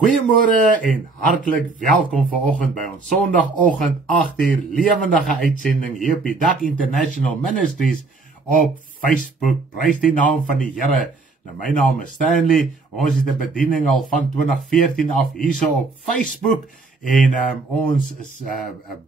Goeiemôre en hartlik welkom vanoggend by ons Sondagoggend 8uur lewendige uitsending hier op die Dak International Ministries op Facebook. Prys die naam van die Here. Nou my naam is Stanley. Ons het 'n bediening al van 2014 af hierso op Facebook en ons is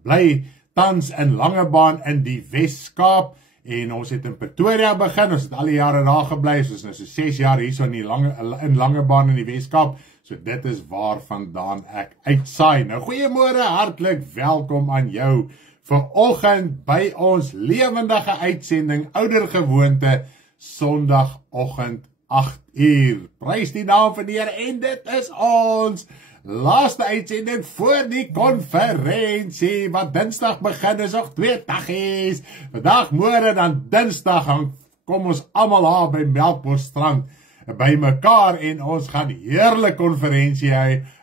bly tans in Langebaan in die Wes-Kaap. En ons het in Pretoria begin, ons het al die jare daar gebly, ons is nou so 6 jaar hierso in Langebaan in die Wes-Kaap, so dit is waar vandaan ek uitsaai. Nou goeiemôre, hartlik welkom aan jou vanoggend by ons lewendige uitsending, oudergewoonte, Sondagoggend 8uur. Prys die naam van die Here en dit is ons laaste uitsending voor die konferensie, wat Dinsdag begin is, nog 2 dagies. Vandag, môre, dan Dinsdag, dan kom ons almal daar by Melkbosstrand by mekaar en ons gaan heerlik konferensie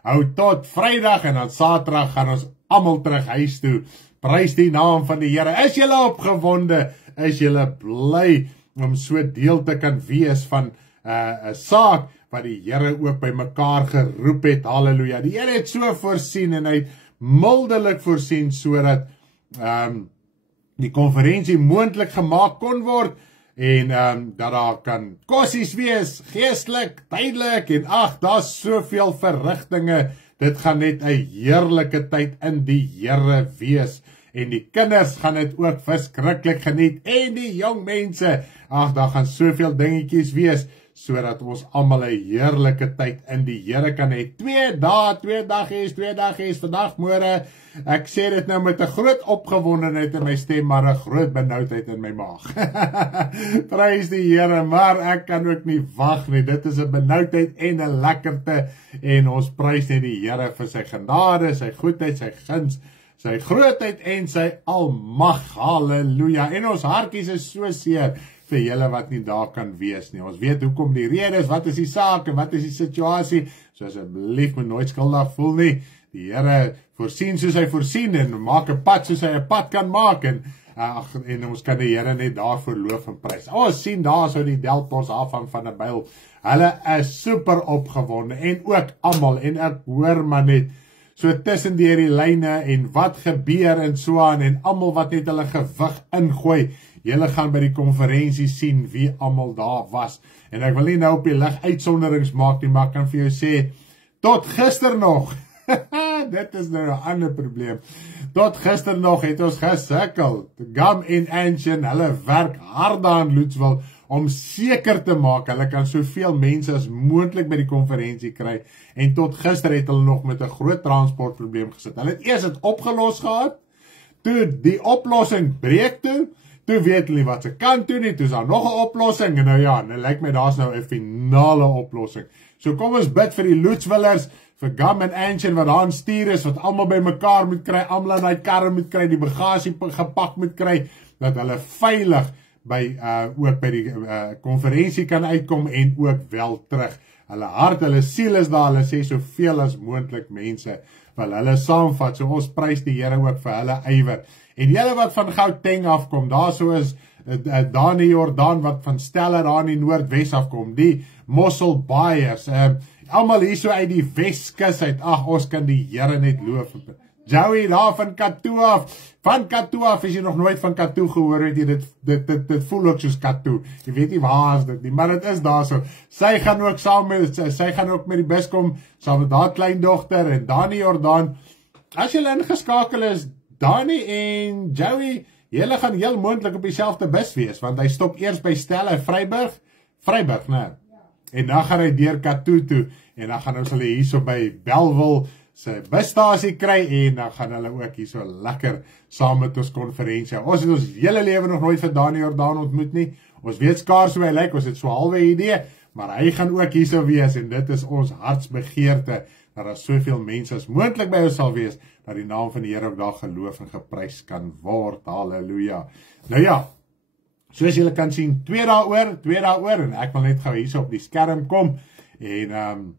hou tot Vrydag en dan Saterdag gaan ons almal terug huis toe. Prys die naam van die Here. Is julle opgewonde? Is julle bly om so deel te kan wees van 'n saak wat die Here ook by mekaar geroep het? Halleluja. Die Here het so voorsien en hy het mildelik voorsien sodat die konferensie moontlik gemaak kon word en dat daar kan kossies wees, geestelik, tydelik en daar's soveel verrigtinge. Dit gaan net 'n heerlike tyd in die Here wees. En die kinders gaan dit ook verskriklik geniet en die jong mense. Daar gaan soveel dingetjies wees sodat ons almal 'n heerlike tyd in die Here kan hê. 2 dagies, vandag, môre. Ek sê dit nou met 'n groot opgewondenheid in my stem, maar 'n groot benoudheid in my maag. Prys die Here, maar ek kan ook nie wag nie. Dit is 'n benoudheid en 'n lekkerte en ons prys net die Here vir sy genade, sy goedheid, sy guns, sy grootheid en sy almag. Halleluja. En ons hartjies is so seer vir julle wat nie daar kan wees nie. Ons weet hoekom die rede is, wat is die saak en wat is die situasie. So asseblief moet nooit skuldig voel nie. Die Here voorsien soos hy voorsien en maak 'n pad soos hy 'n pad kan maak en ons kan die Here net daarvoor loof en prys. Ons sien daar so die Delpos af van 'n byl. Hulle is super opgewonde en ook almal en ek hoor maar net so tussen die lyne en wat gebeur en so aan en almal wat net hulle gewig ingooi. Julle gaan by die konferensie sien wie almal daar was. En ek wil nie nou op die lig uitsonderings maak nie, maar ek kan vir jou sê, tot gister nog, dit is nou 'n ander probleem, tot gister nog het ons gesukkel. Gam en Ancient, hulle werk hard aan Loetswil om seker te maak, hulle kan soveel mense as moontlik by die konferensie kry, en tot gister het hulle nog met 'n groot transportprobleem gesit. Hulle het eers dit opgelos gehad, toe die oplossing breek toe weet hulle wat se kant toe nie, toe is daar nog 'n oplossing, en nou ja, nou lyk my daar's nou 'n finale oplossing. So kom ons bid vir die Loetswillers, vir Gam en Ancient wat daar stuur is, wat almal by mekaar moet kry, almal in daai karre moet kry, die bagasie gepak moet kry, dat hulle veilig ook by die konferensie kan uitkom en ook wel terug. Hulle hart, hulle siel is daar, hulle sê soveel as moontlik mense wil hulle saamvat, so ons prys die Here ook vir hulle ywer. En julle wat van Gauteng afkom, daar so is daar in die Jordaan wat van Stella daar in die Noordwes afkom, die Mosselbaaiers, almal hier so uit die Weskus uit, ons kan die Here net loof. Joey daar van Katoo af, as jy nog nooit van Katoo gehoor het, dit voel ook soos Katoo, jy weet nie waar is dit nie, maar dit is daar so. Sy gaan ook met die bus kom, saam met haar kleindogter, en Dani Jordaan, as julle ingeskakel is, Dani en Joey, julle gaan heel moontlik op dieselfde bus wees, want hy stop eers by Stella Vryburg, né? En dan gaan hy deur Katoo toe, en dan gaan ons hulle hierso by Bellville sy busstasie kry, en dan gaan hulle ook hierso lekker saam met ons konferensie. Ons het ons hele lewe nog nooit vir Dani Jordaan ontmoet nie, ons weet skaars hoe hy lyk, ons het so halwe idee, maar hy gaan ook hierso wees, en dit is ons hartsbegeerte, dat daar soveel mense as moontlik by ons sal wees, dat die naam van die Here ook daar geloof en geprys kan word. Halleluja. Nou ja, soos julle kan sien, 2 daaroor, en ek wil net gou hierso op die skerm kom, en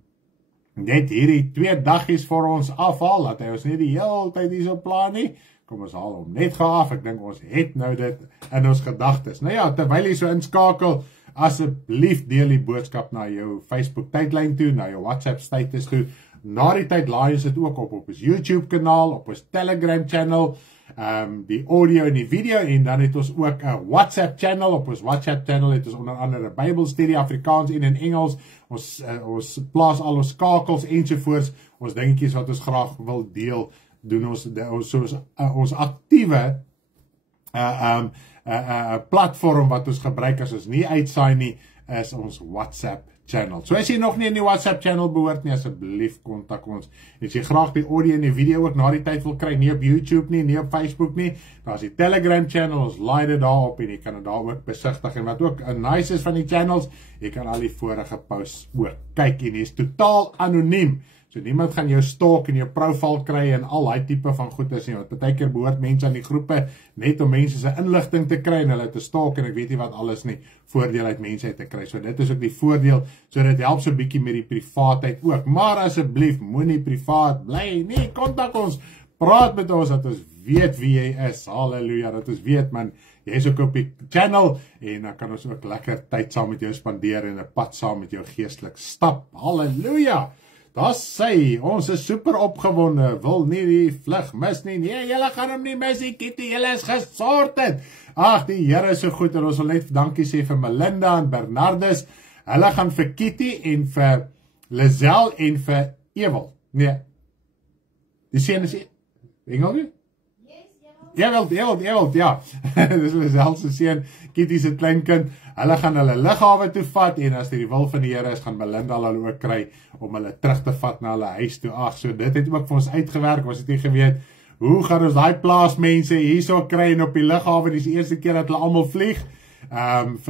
net hierdie 2 dagies vir ons afhaal, dat hy ons nie die hele tyd hierso plan nie. Kom ons haal hom net gou af, ek dink ons het nou dit in ons gedagtes. Nou ja, terwyl jy so inskakel, asseblief deel die boodskap na jou Facebook tydlyn toe, na jou WhatsApp status toe, Na die tyd laai ons dit ook op ons YouTube kanaal, op ons Telegram channel, die audio en die video, en dan het ons ook 'n WhatsApp channel. Op ons WhatsApp channel het ons onder andere Bybelstudie Afrikaans en in Engels. Ons plaas al ons skakels ensovoorts, ons dingetjies wat ons graag wil deel, doen ons aktiewe platform wat ons gebruik as ons nie uitsaai nie, is ons WhatsApp channel. So as jy nog nie in die WhatsApp channel behoort nie, asseblief kontak ons. As jy graag die audio en die video ook na die tyd wil kry, nie op YouTube nie, nie op Facebook nie, dan is die Telegram channel, ons laai dit daar op en jy kan dit daar ook besigtig. En wat ook nice is van die channels, jy kan al die vorige posts ook kyk en jy is totaal anoniem. So niemand gaan jou stalk en jou profile kry en al die tipe van goeders nie, want partykeer behoort mense aan die groepe net om mense se inligting te kry en hulle te stalk en ek weet nie wat alles nie, voordeel uit mense uit te kry. So dit is ook die voordeel, so dit help so 'n bietjie met die privaatheid ook. Maar asseblief, moenie privaat bly nie, kontak ons, praat met ons, dat ons weet wie jy is, halleluja, dat ons weet man, jy is ook op die channel, en dan kan ons ook lekker tyd saam met jou spandeer en 'n pad saam met jou geestelik stap, halleluja. Daar sê, ons is super opgewonde, wil nie die vlug mis nie, nee, julle gaan hom nie mis nie, Kitty, julle is gesorted. Ag, die Here is so goed, en ons wil net dankie sê vir Melinda en Bernardus, hulle gaan vir Kitty en vir Lizelle en vir Ewald, nee, die seun is Engel nie? Ewald, ja, dis Lizelle se seun, Kitty se kleinkind, hulle gaan hulle lughawe toe vat, en as dit die wil van die Here is, gaan Melinda hulle ook kry, om hulle terug te vat na hulle huis toe. Ag, so dit het ook vir ons uitgewerk, ons het nie geweet, hoe gaan ons daai plaasmense hierso kry, en op die lughawe, dis die eerste keer dat hulle almal vlieg,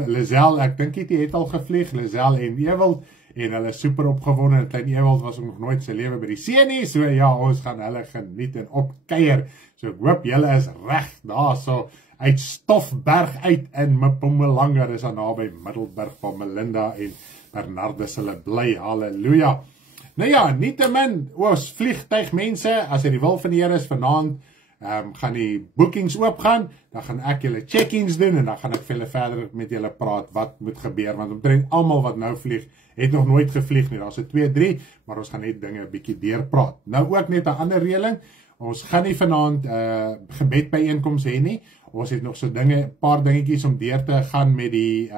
Lizelle, ek dink Kitty het al gevlieg, Lizelle en Ewald, en hulle is super opgewonde, en klein Ewald was nog nooit sy lewe by die see nie, so ja, ons gaan hulle geniet en opkuier, so ek hoop julle is reg daar, so uit Stofberg uit in Mpumalanga, dis daar naby Middelburg, van Melinda en Bernardus hulle bly, halleluja. Nou ja, nietemin, ons vliegtuigmense, as dit die wil van die Here is, vanaand gaan die bookings oopgaan, dan gaan ek julle check-ins doen, en dan gaan ek vir julle verder met julle praat, wat moet gebeur, want omtrent almal wat nou vlieg, het nog nooit gevlieg nie, daar is 2-3, maar ons gaan net dinge 'n bietjie deurpraat. Nou ook net 'n ander reëling, ons gaan nie vanaand gebed byeenkoms hê nie, ons het nog so dinge, paar dingetjies om deur te gaan met die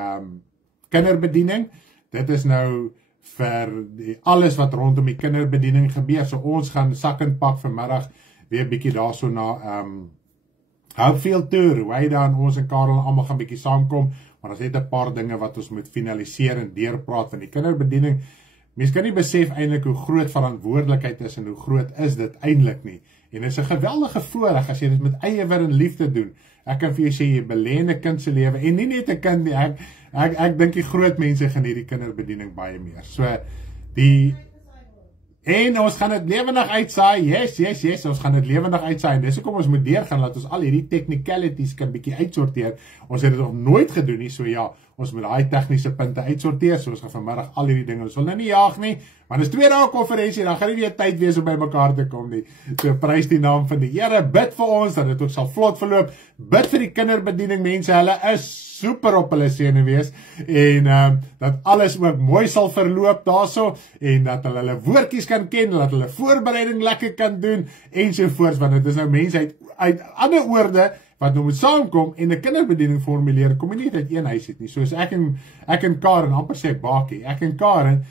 kinderbediening, dit is nou vir alles wat rondom die kinderbediening gebeur, so ons gaan sak en pak vanmiddag, weer bietjie daar so na Hopefield toe, Ruida en ons en Karel almal gaan bietjie saamkom, maar ons het 'n paar dinge wat ons moet finaliseer en deurpraat van die kinderbediening. Mens kan nie besef eintlik hoe groot verantwoordelikheid is en hoe groot is dit eintlik nie. En dit is 'n geweldige voorreg as jy dit met ywer en liefde doen. Ek kan vir jou sê, jy belê 'n kind se lewe, en nie net 'n kind nie, ek dink die groot mense geniet die kinderbediening baie meer. So, en ons gaan dit lewendig uitsaai, yes, ons gaan dit lewendig uitsaai, en dis hoekom ons moet deurgaan, laat ons al hierdie technicalities kan bietjie uitsorteer, ons het dit nog nooit gedoen nie, so ja, ons moet daai tegniese punte uitsorteer, so ons gaan vanmiddag al hierdie dinge, ons wil nou nie jaag nie, want dit is 2 dae konferensie, dan gaan nie weer tyd wees om by mekaar te kom nie, so prys die naam van die Here, bid vir ons, dat dit ook sal vlot verloop, bid vir die kinderbediening mense, hulle is super op hulle senuwees, en dat alles ook mooi sal verloop daarso, en dat hulle woordjies kan ken, dat hulle voorbereiding lekker kan doen, ensovoorts, want dit is nou mense uit ander oorde, wat nou moet saamkom, en 'n kinderbediening formuleer, kom nie net uit een huis uit nie, soos ek en Karen, amper sê ek Bakie, ek en Karen,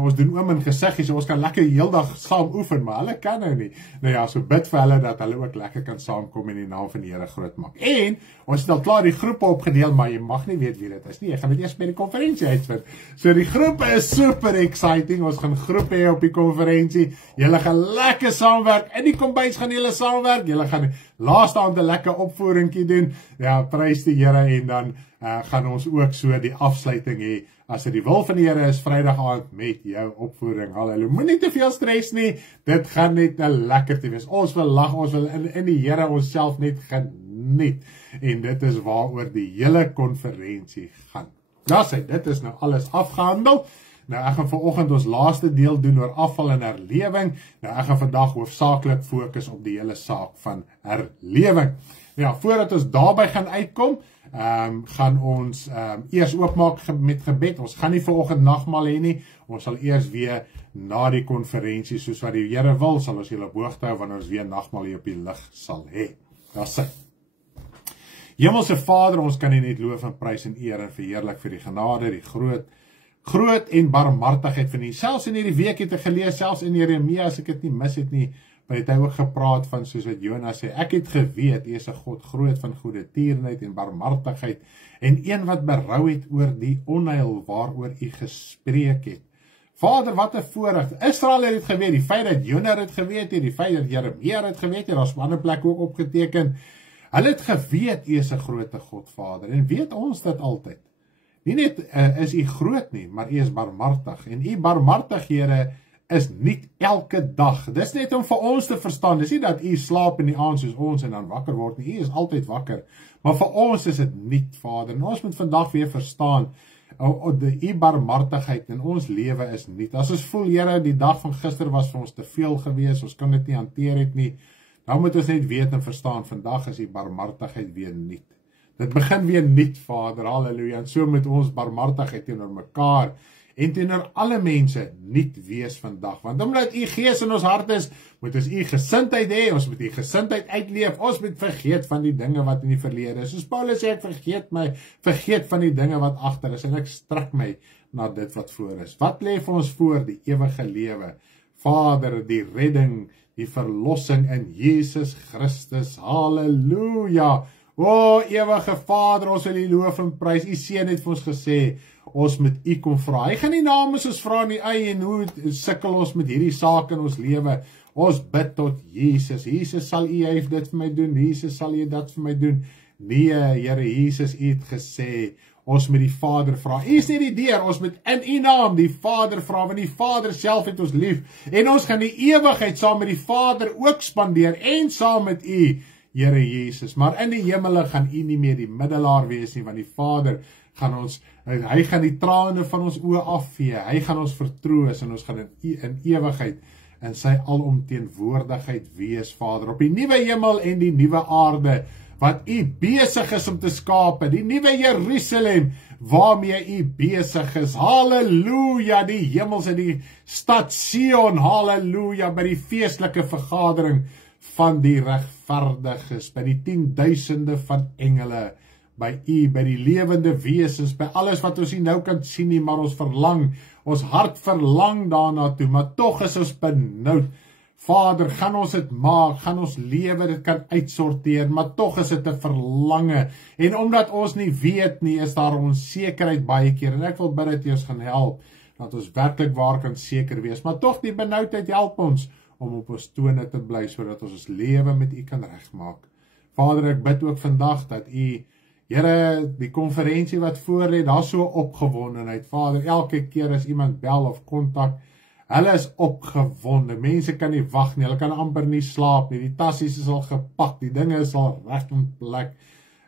ons doen oom en gesiggie, so ons kan lekker heeldag saam oefen, maar hulle kan nou nie. Nou ja, so bid vir hulle, dat hulle ook lekker kan saamkom en die naam van die Here groot maak. En, ons het al klaar die groepe opgedeel, maar jy mag nie weet wie dit is nie, jy gaan dit eers by die konferensie uitvind. So die groepe is super exciting, ons gaan groepe hê op die konferensie, julle gaan lekker saamwerk, in die kombuis gaan julle saamwerk, julle gaan laaste aand 'n lekker opvoeringkie doen, ja, prys die Here, en dan gaan ons ook so die afsluiting hê, as dit die wil van die Here is, Vrydag aand met jou opvoering, halleluja, moenie te veel stres nie, dit gaan net 'n lekker te wees, ons wil lag, ons wil in die Here ons self net geniet, en dit is waaroor die hele konferensie gaan. Daar sê, dit is nou alles afgehandel. Nou ek gaan vanoggend ons laaste deel doen oor afval en herlewing. Nou ek gaan vandag hoofsaaklik fokus op die hele saak van herlewing. Ja, voordat ons daarby gaan uitkom, gaan ons eers oopmaak met gebed. Ons gaan nie vanoggend nagmaal hê nie. Ons sal eers weer na die konferensie, soos wat die Here wil, sal ons julle op hoogte hou wanneer ons weer nagmaal hier op die lig sal hê. Daar sê. Hemelse Vader, ons kan U net loof en prys en eer en verheerlik vir die genade, die groot en barmhartigheid van U. Selfs in hierdie week het ek gelees, selfs in Jeremia, as ek dit nie mis het nie, maar het hy ook gepraat van, soos wat Jonas sê, ek het geweet, U is 'n God groot van goeie tierenheid en barmhartigheid, en een wat berou het oor die onheil waaroor U gespreek het. Vader, wat 'n voorreg. Israel het dit geweet, die feit dat Jonas het geweet, die feit dat Jeremia het geweet, daar's op ander plekke ook opgeteken. Hulle het geweet, U is 'n groot God, Vader, en weet ons dit altyd. Nie net is U groot nie, maar U is barmhartig, en U barmhartighede is nie elke dag. Dis net om vir ons te verstaan, dis nie dat U slaap in die aand soos ons en dan wakker word nie, U is altyd wakker, maar vir ons is dit nie, Vader, en ons moet vandag weer verstaan, U barmhartigheid in ons lewe is nie. As ons voel, Here, die dag van gister was vir ons te veel gewees, ons kan dit nie hanteer het nie, nou moet ons net weet en verstaan, vandag is U barmhartigheid weer nie. Dit begin weer nuut, Vader, halleluja, en so moet ons barmhartigheid teenoor mekaar en teenoor alle mense nuut wees vandag, want omdat U Gees in ons hart is, moet ons U gesindheid hê, ons moet U gesindheid uitleef, ons moet vergeet van die dinge wat in die verlede is, soos Paulus sê, ek vergeet van die dinge wat agter is, en ek strek my na dit wat voor is. Wat lê vir ons voor? Die ewige lewe, Vader, die redding, die verlossing in Jesus Christus, halleluja. O, ewige Vader, ons wil U loof en prys. U Seun het vir ons gesê, ons moet U kom vra. Hy gaan nie namens ons vra nie, en hoe sukkel ons met hierdie saak in ons lewe. Ons bid tot Jesus. Jesus, sal U hy dit vir my doen? Jesus, sal U dat vir my doen? Nee, Here Jesus, U het gesê, ons moet die Vader vra. U is nie die deur, ons moet in U naam die Vader vra, want die Vader self het ons lief, en ons gaan die ewigheid saam met die Vader ook spandeer, en saam met U, Here Jesus, maar in die hemele gaan U nie meer die middelaar wees nie, want die Vader gaan ons, hy gaan die trane van ons oë afvee, hy gaan ons vertroos, en ons gaan in ewigheid in sy alomteenwoordigheid wees, Vader, op die nuwe hemel en die nuwe aarde, wat U besig is om te skape, die nuwe Jerusalem, waarmee U besig is, halleluja, die hemels en die stad Sion, halleluja, by die feestelike vergadering van die regverdiges, by die 10.000 van engele, by U, by die lewende wesens, by alles wat ons nie nou kan sien nie, maar ons verlang, ons hart verlang daarna toe, maar tog is ons benoud. Vader, gaan ons dit maak, gaan ons lewe dit kan uitsorteer, maar tog is dit 'n verlange, en omdat ons nie weet nie, is daar onsekerheid baie keer, en ek wil bid dat U ons gaan help, dat ons werklik waar kan seker wees, maar tog die benoudheid help ons, om op ons tone te bly, sodat ons lewe met U kan regmaak. Vader, ek bid ook vandag, dat U, Here, die konferensie wat voor lê, daar so opgewondenheid, Vader, elke keer as iemand bel of kontak, hulle is opgewonde, mense kan nie wag nie, hulle kan amper nie slaap nie, die tassies is al gepak, die dinge is al reg in plek.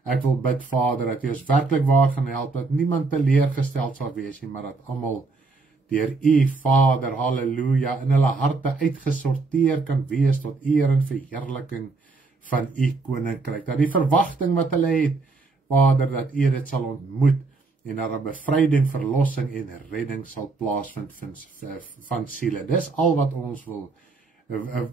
Ek wil bid, Vader, dat U ons werklik waar gaan help, dat niemand teleurgesteld sal wees nie, maar dat almal deur U, Vader, halleluja, in hulle harte uitgesorteer kan wees tot eer en verheerliking van U koninkryk. Dat die verwagting wat hulle het, Vader, dat U dit sal ontmoet en dat 'n bevryding, verlossing en redding sal plaasvind van siele. Dis al wat ons wil,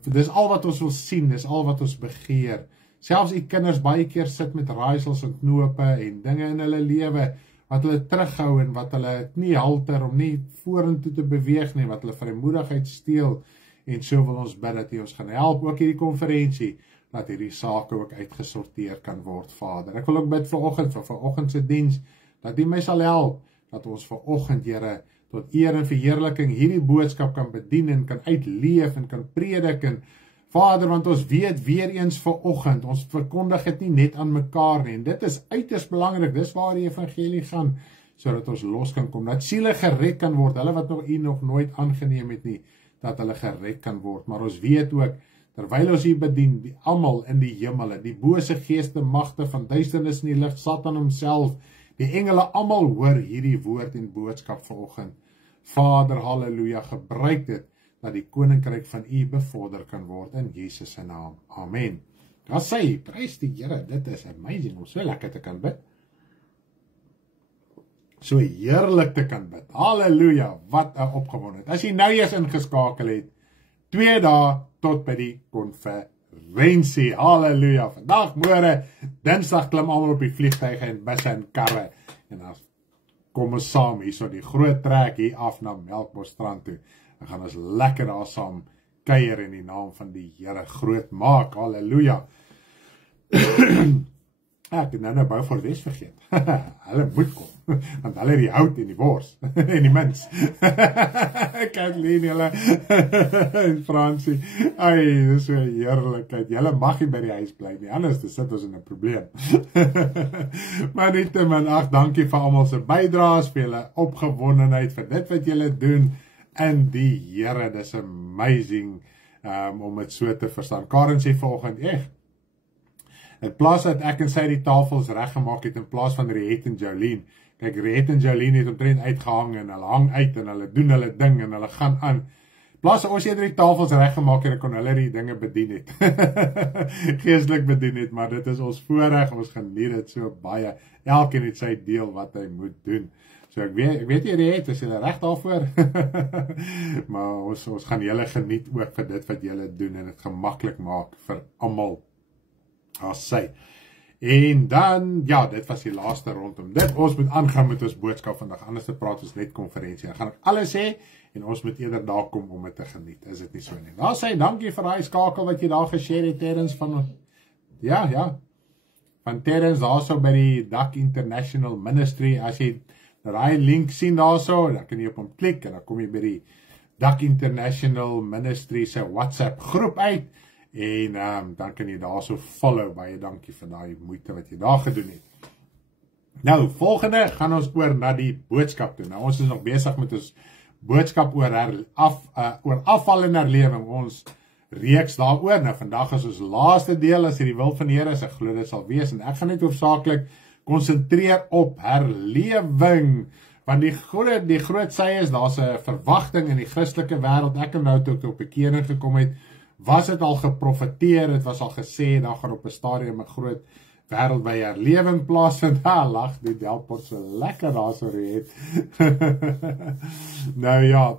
dis al wat ons wil sien, dis al wat ons begeer. Selfs U kinders baie keer sit met raaisels en knope en dinge in hulle lewe, wat hulle terughou en wat hulle nie halter om nie vorentoe te beweeg nie, wat hulle vrymoedigheid steel, en so wil ons bid dat U ons gaan help, ook hierdie konferensie, dat hierdie sake ook uitgesorteer kan word, Vader. Ek wil ook bid vir vanoggend se diens, dat U my sal help, dat ons vanoggend, Here, tot eer en verheerliking hierdie boodskap kan bedien en kan uitleef en kan predik, en Vader, want ons weet weer eens vanoggend, ons verkondig dit nie net aan mekaar nie, en dit is uiters belangrik, dis waar die evangelie gaan, sodat ons los kan kom, dat siele gered kan word, hulle wat U nog nooit aangeneem het nie, dat hulle gered kan word, maar ons weet ook, terwyl ons U bedien, almal in die hemele, die bose geeste magte van duisternis in die lig, Satan homself, die engele almal hoor hierdie woord en boodskap vanoggend. Vader, halleluja, gebruik dit, dat die koninkryk van U bevorder kan word in Jesus se naam. Amen. Daar sê, prys die Here, dit is amazing, om so lekker te kan bid. so heerlik te kan bid. Halleluja, wat 'n opgewondenheid. As jy nou eers ingeskakel het, 2 dae tot by die konferensie. Halleluja. Vandag môre, Dinsdag klim almal op die vliegtuie en busse en karre. En dan kom ons saam hier so die groot trek hier af na Melkbosstrand toe. Dan gaan ons lekker daar saam kuier in die naam van die Here groot maak. Halleluja. Ek het nou Beaufort vergeet. Hulle moet kom. Want hulle die hout en die wors. En die mens. Kathleen, hulle en Fransie. Ai, dit is so 'n heerlikheid. Julle mag nie by die huis bly nie. Anders sit ons in 'n probleem. Maar nietemin, ag, dankie vir almal se bydraes, vir julle opgewondenheid, vir dit wat julle doen in die Here. Dis amazing om dit so te verstaan. Karen sê vanoggend, in plaas dat ek en sy die tafels reggemaak het in plaas van Riet en Jolene. Kyk, Riet en Jolene het omtrent uitgehang en hulle hang uit en hulle doen hulle ding en hulle gaan aan. In plaas ons eerder die tafels reggemaak het en kon hulle die dinge bedien het. Geestelik bedien het, maar dit is ons voorreg, ons geniet dit so baie. Elkeen het sy deel wat hy moet doen. So ek weet jy Riet, is jy reg daarvoor? Maar ons gaan julle geniet ook vir dit wat julle doen en dit gemaklik maak vir almal. As sy. En dan, ja, dit was die laaste rondom dit. Ons moet aangaan met ons boodskap vandag, anders te praat ons net konferensie. Dan gaan ek alles sê, en ons moet eerder daar kom om dit te geniet. Is dit nie so nie? Daar sê, dankie vir die skakel wat jy daar geshare het, Terrence van, van Terrence, daar so by die Dak International Ministry. As jy die link sien daar so, dan kan jy op hom klik, en dan kom jy by die Dak International Ministry se WhatsApp groep uit, en dan kan jy daar so follow, baie dankie vir die moeite wat jy daar gedoen het. Nou, volgende gaan ons oor na die boodskap toe. Nou, ons is nog besig met ons boodskap oor afval en herlewing, ons reeks daaroor. Nou, vandag is ons laaste deel, as die wil van die Here is, ek glo dit sal wees, en ek gaan net hoofsaaklik konsentreer op herlewing, want die groot sê is, daar's 'n verwagting in die Christelike wêreld. Ek nou toe ek op bekering gekom het, was dit al geprofeteer, het was al gesê, dan gaan op 'n stadium 'n groot wêreldwye herlewing plaasvind. Lag, die Delport so lekker daar so reed. Nou ja,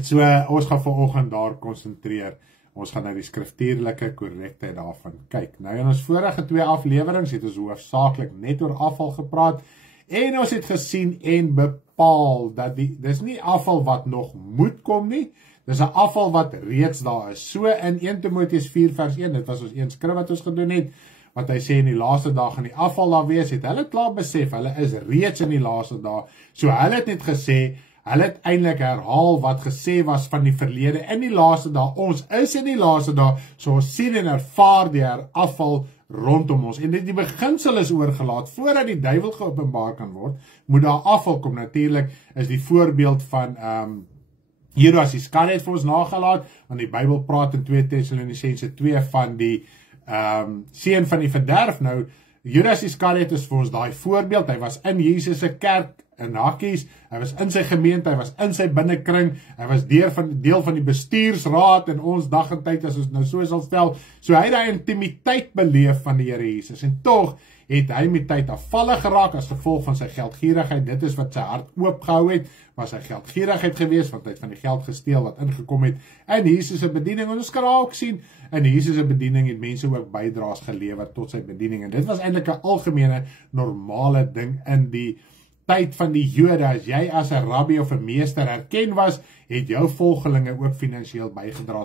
so ons gaan vanoggend daar konsentreer. Ons gaan na die skriftuurlike korrektheid daarvan kyk. Nou in ons vorige 2 afleweringe het ons hoofsaaklik net oor afval gepraat, en ons het gesien en bepaal dat dis nie afval wat nog moet kom nie, dis 'n afval wat reeds daar is. So in 1 Timoteus 4 vers 1, dit was ons een skrif wat ons gedoen het, wat hy sê in die laaste dae gaan die afval daar wees, het hulle klaar besef, hulle is reeds in die laaste dae. So hulle het net gesê, hulle het eintlik herhaal wat gesê was van die verlede in die laaste dae. Ons is in die laaste dae, so ons sien en ervaar die afval rondom ons. En die beginsel is oorgelaat, voordat die duiwel geopenbaar kan word, moet daar afval kom. Natuurlik is die voorbeeld van Judas Iskariot vir ons nagelaat, want die Bybel praat in 2 Tessalonisense 2 van die seun van die verderf. Nou, Judas Iskariot is vir ons daai voorbeeld. Hy was in Jesus se kerk, in hakkies, hy was in sy gemeente, hy was in sy binnekring, hy was deel van die bestuursraad in ons dag en tyd, as ons nou so sal stel. So hy het daai intimiteit beleef van die Here Jesus, en tog het hy met tyd afvallig geraak as gevolg van sy geldgierigheid. Dit is wat sy hart oopgehou het, was sy geldgierigheid geweest, want hy het van die geld gesteel wat ingekom het in Jesus se bediening. En ons kan ook sien, in Jesus se bediening het mense ook bydraes gelewer tot sy bediening, en dit was eintlik 'n algemene, normale ding in die tyd van die Jode. As jy as 'n rabbi of 'n meester erken was, het jou volgelinge ook finansiëel bygedra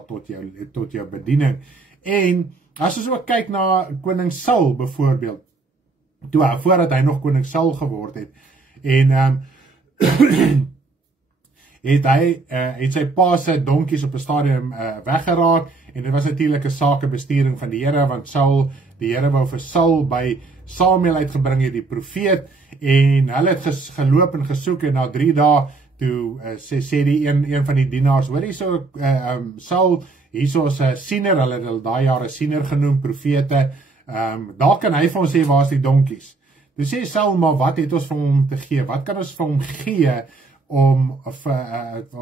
tot jou bediening. En as ons ook kyk na koning Saul byvoorbeeld, voordat hy nog koning Saul geword het, en het sy pa se donkies op 'n stadium weggeraak, en dit was natuurlik 'n sakebestuuring van die Here, want die Here wou vir Saul by Samuel uitgebring het, die profeet, en hulle het geloop en gesoek, en na 3 dae, toe sê die een van die dienaars, hoor jy so, Saul, hierso is 'n siener, hulle het al daai jare siener genoem, profete, daar kan hy vir ons sê, waar is die donkies? Toe sê Saul, maar wat het ons vir hom te gee? Wat kan ons vir hom gee,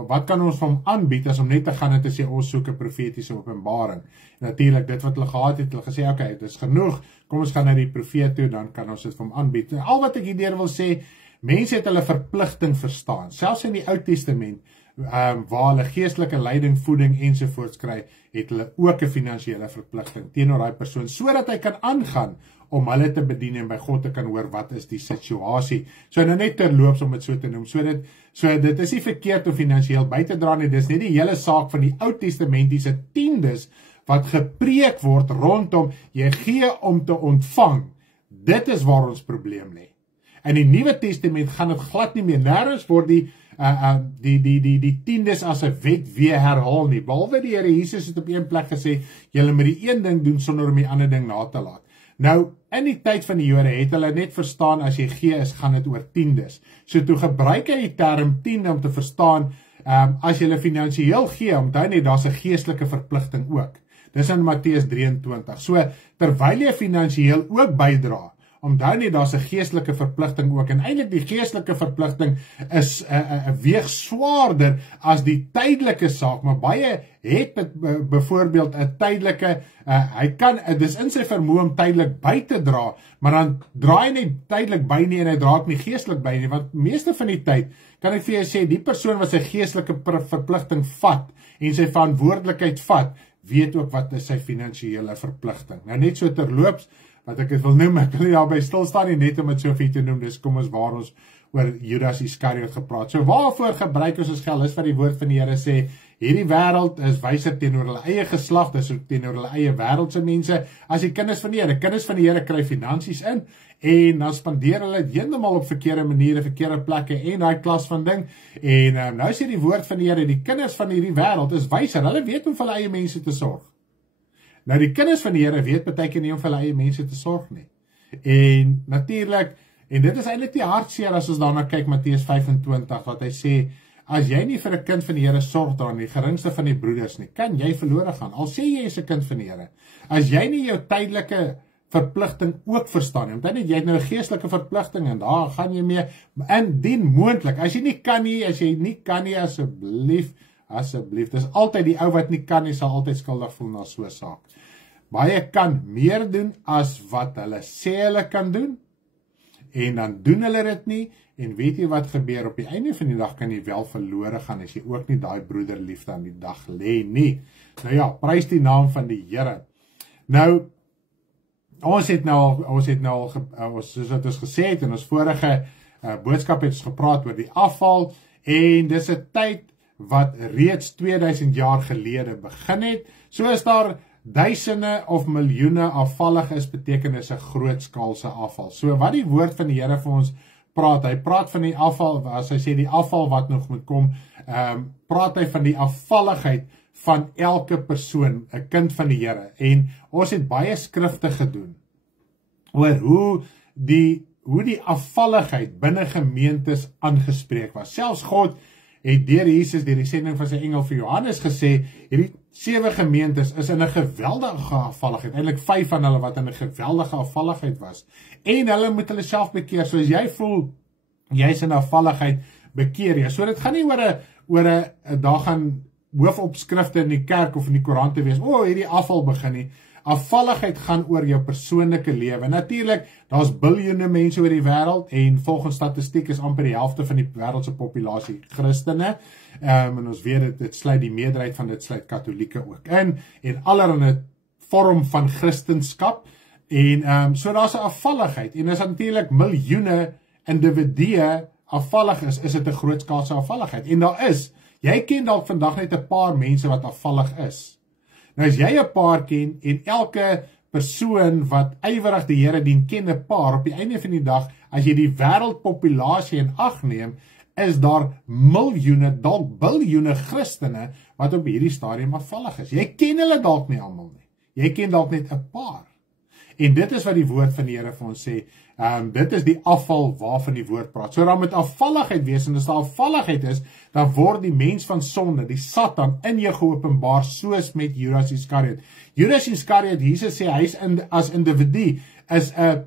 wat kan ons vir hom aanbied, as om net te gaan en te sê, ons soek 'n profetiese openbaring? Natuurlik, dit wat hulle gehad het, hulle gesê, okay, dit is genoeg, kom ons gaan na die profeet toe, dan kan ons dit vir hom aanbied. Al wat ek hierdeur wil sê, Mense het hulle verpligting verstaan. Selfs in die Ou Testament, waar hulle geestelike leiding, voeding ensovoorts kry, het hulle ook 'n finansiële verpligting teenoor daai persoon, sodat hy kan aangaan om hulle te bedien en by God te kan hoor wat is die situasie. So nou net terloops om dit so te noem. So dit is nie verkeerd om finansiëel by te dra nie. Dis net die hele saak van die Ou Testamentiese tiendes wat gepreek word rondom jy gee om te ontvang. Dit is waar ons probleem lê. In die Nuwe Testament gaan dit glad nie meer. Nêrens word die tiendes as 'n wet weer herhaal nie. Behalwe die Here Jesus het op een plek gesê, julle moet die een ding doen sonder om die ander ding na te laat. Nou, in die tyd van die Jode het hulle net verstaan as jy gee is, gaan dit oor tiendes. So toe gebruik hy die term tiende om te verstaan, as jy finansiëel gee, onthou net, daar's 'n geestelike verpligting ook. Dis in Matteus 23. So, terwyl jy finansiëel ook bydra, onthou net, daar's 'n geestelike verpligting ook. En eintlik die geestelike verpligting is weeg swaarder as die tydelike saak, maar baie het byvoorbeeld 'n tydelike, dis in sy vermoë om tydelik by te dra, maar dan dra hy nie tydelik by nie en hy dra ook nie geestelik by nie, want meeste van die tyd kan ek vir jou sê, die persoon wat sy geestelike verpligting vat en sy verantwoordelikheid vat, weet ook wat is sy finansiële verpligting. Nou net so terloops, wat ek het wil noem, ek wil nie daarby stilstaan nie, net om het so vir te noem, dis kom ons waar ons oor Judas Iskariot gepraat. So waarvoor gebruik ons geld, is wat die woord van die Here sê, hierdie wêreld is wyser teenoor hulle eie geslag, dis teenoor hulle eie wêreldse mense, as die kinders van die Here kry finansies in, en dan spandeer hulle dit heeltemal op verkeerde maniere, verkeerde plekke, en daai klas van ding, en nou sê die woord van die Here, die kinders van hierdie wêreld is wyser, hulle weet om vir hulle eie mense te sorg. Nou die kinders van die Here weet partykeer nie om vir hulle eie mense te sorg nie. En natuurlik, en dit is eintlik die hartseer as ons daarna kyk, Matteus 25, wat hy sê, as jy nie vir 'n kind van die Here sorg dan, die geringste van die broeders nie, kan jy verlore gaan, al sê jy is 'n kind van die Here. As jy nie jou tydelike verpligting ook verstaan nie, want jy het nou 'n geestelike verpligting, en daar gaan jy mee, indien moontlik, as jy nie kan nie, asseblief, dis altyd die ou wat nie kan nie, sal altyd skuldig voel na so 'n saak. Baie kan meer doen as wat hulle sê hulle kan doen, en dan doen hulle dit nie, en weet jy wat gebeur, op die einde van die dag kan jy wel verlore gaan, as jy ook nie daai broederliefde aan die dag lê nie. Nou ja, prys die naam van die Here. Nou, ons het nou al, soos wat ons gesê het, in ons vorige boodskap het ons gepraat oor die afval, en dis 'n tyd wat reeds 2000 jaar gelede begin het, so is daar duisende of miljoene afvallig is, beteken is 'n grootskaalse afval. So wat die woord van die Here vir ons praat, hy praat van die afval, as hy sê die afval wat nog moet kom, praat hy van die afvalligheid van elke persoon, 'n kind van die Here. En ons het baie skrifte gedoen oor hoe die afvalligheid binne gemeentes aangespreek was. Selfs God het deur Jesus, deur die sending van sy engel vir Johannes gesê, hierdie 7 gemeentes is in 'n geweldige afvalligheid, eintlik 5 van hulle wat in 'n geweldige afvalligheid was, en hulle moet hulle self bekeer. So as jy voel, jy is in afvalligheid, bekeer jy. So dit gaan nie oor 'n daar gaan hoofopskrifte in die kerk of in die koerant te wees, hierdie afval begin nie. Afvalligheid gaan oor jou persoonlike lewe. Natuurlik, daar's biljoene mense oor die wêreld, en volgens statistiek is amper die helfte van die wêreldse populasie Christene, en ons weet dit sluit die meerderheid van dit sluit Katolieke ook in, en allerlei vorm van Christenskap, en so daar's 'n afvalligheid, en as natuurlik miljoene individue afvallig is dit 'n grootskaalse afvalligheid, en jy ken dalk vandag net 'n paar mense wat afvallig is. Nou as jy 'n paar ken, en elke persoon wat ywerig die Here dien, ken 'n paar, op die einde van die dag, as jy die wêreldpopulasie in ag neem, is daar miljoene, dalk biljoene Christene, wat op hierdie stadium afvallig is. Jy ken hulle dalk nie almal nie. Jy ken dalk net 'n paar. En dit is wat die woord van die Here vir ons sê, dit is die afval waarvan die woord praat. So dan moet afvalligheid wees, en as daar afvalligheid is, dan word die mens van sonde, die Satan, in jou geopenbaar, soos met Judas Iskariot. Judas Iskariot, Jesus sê, hy as individu, is 'n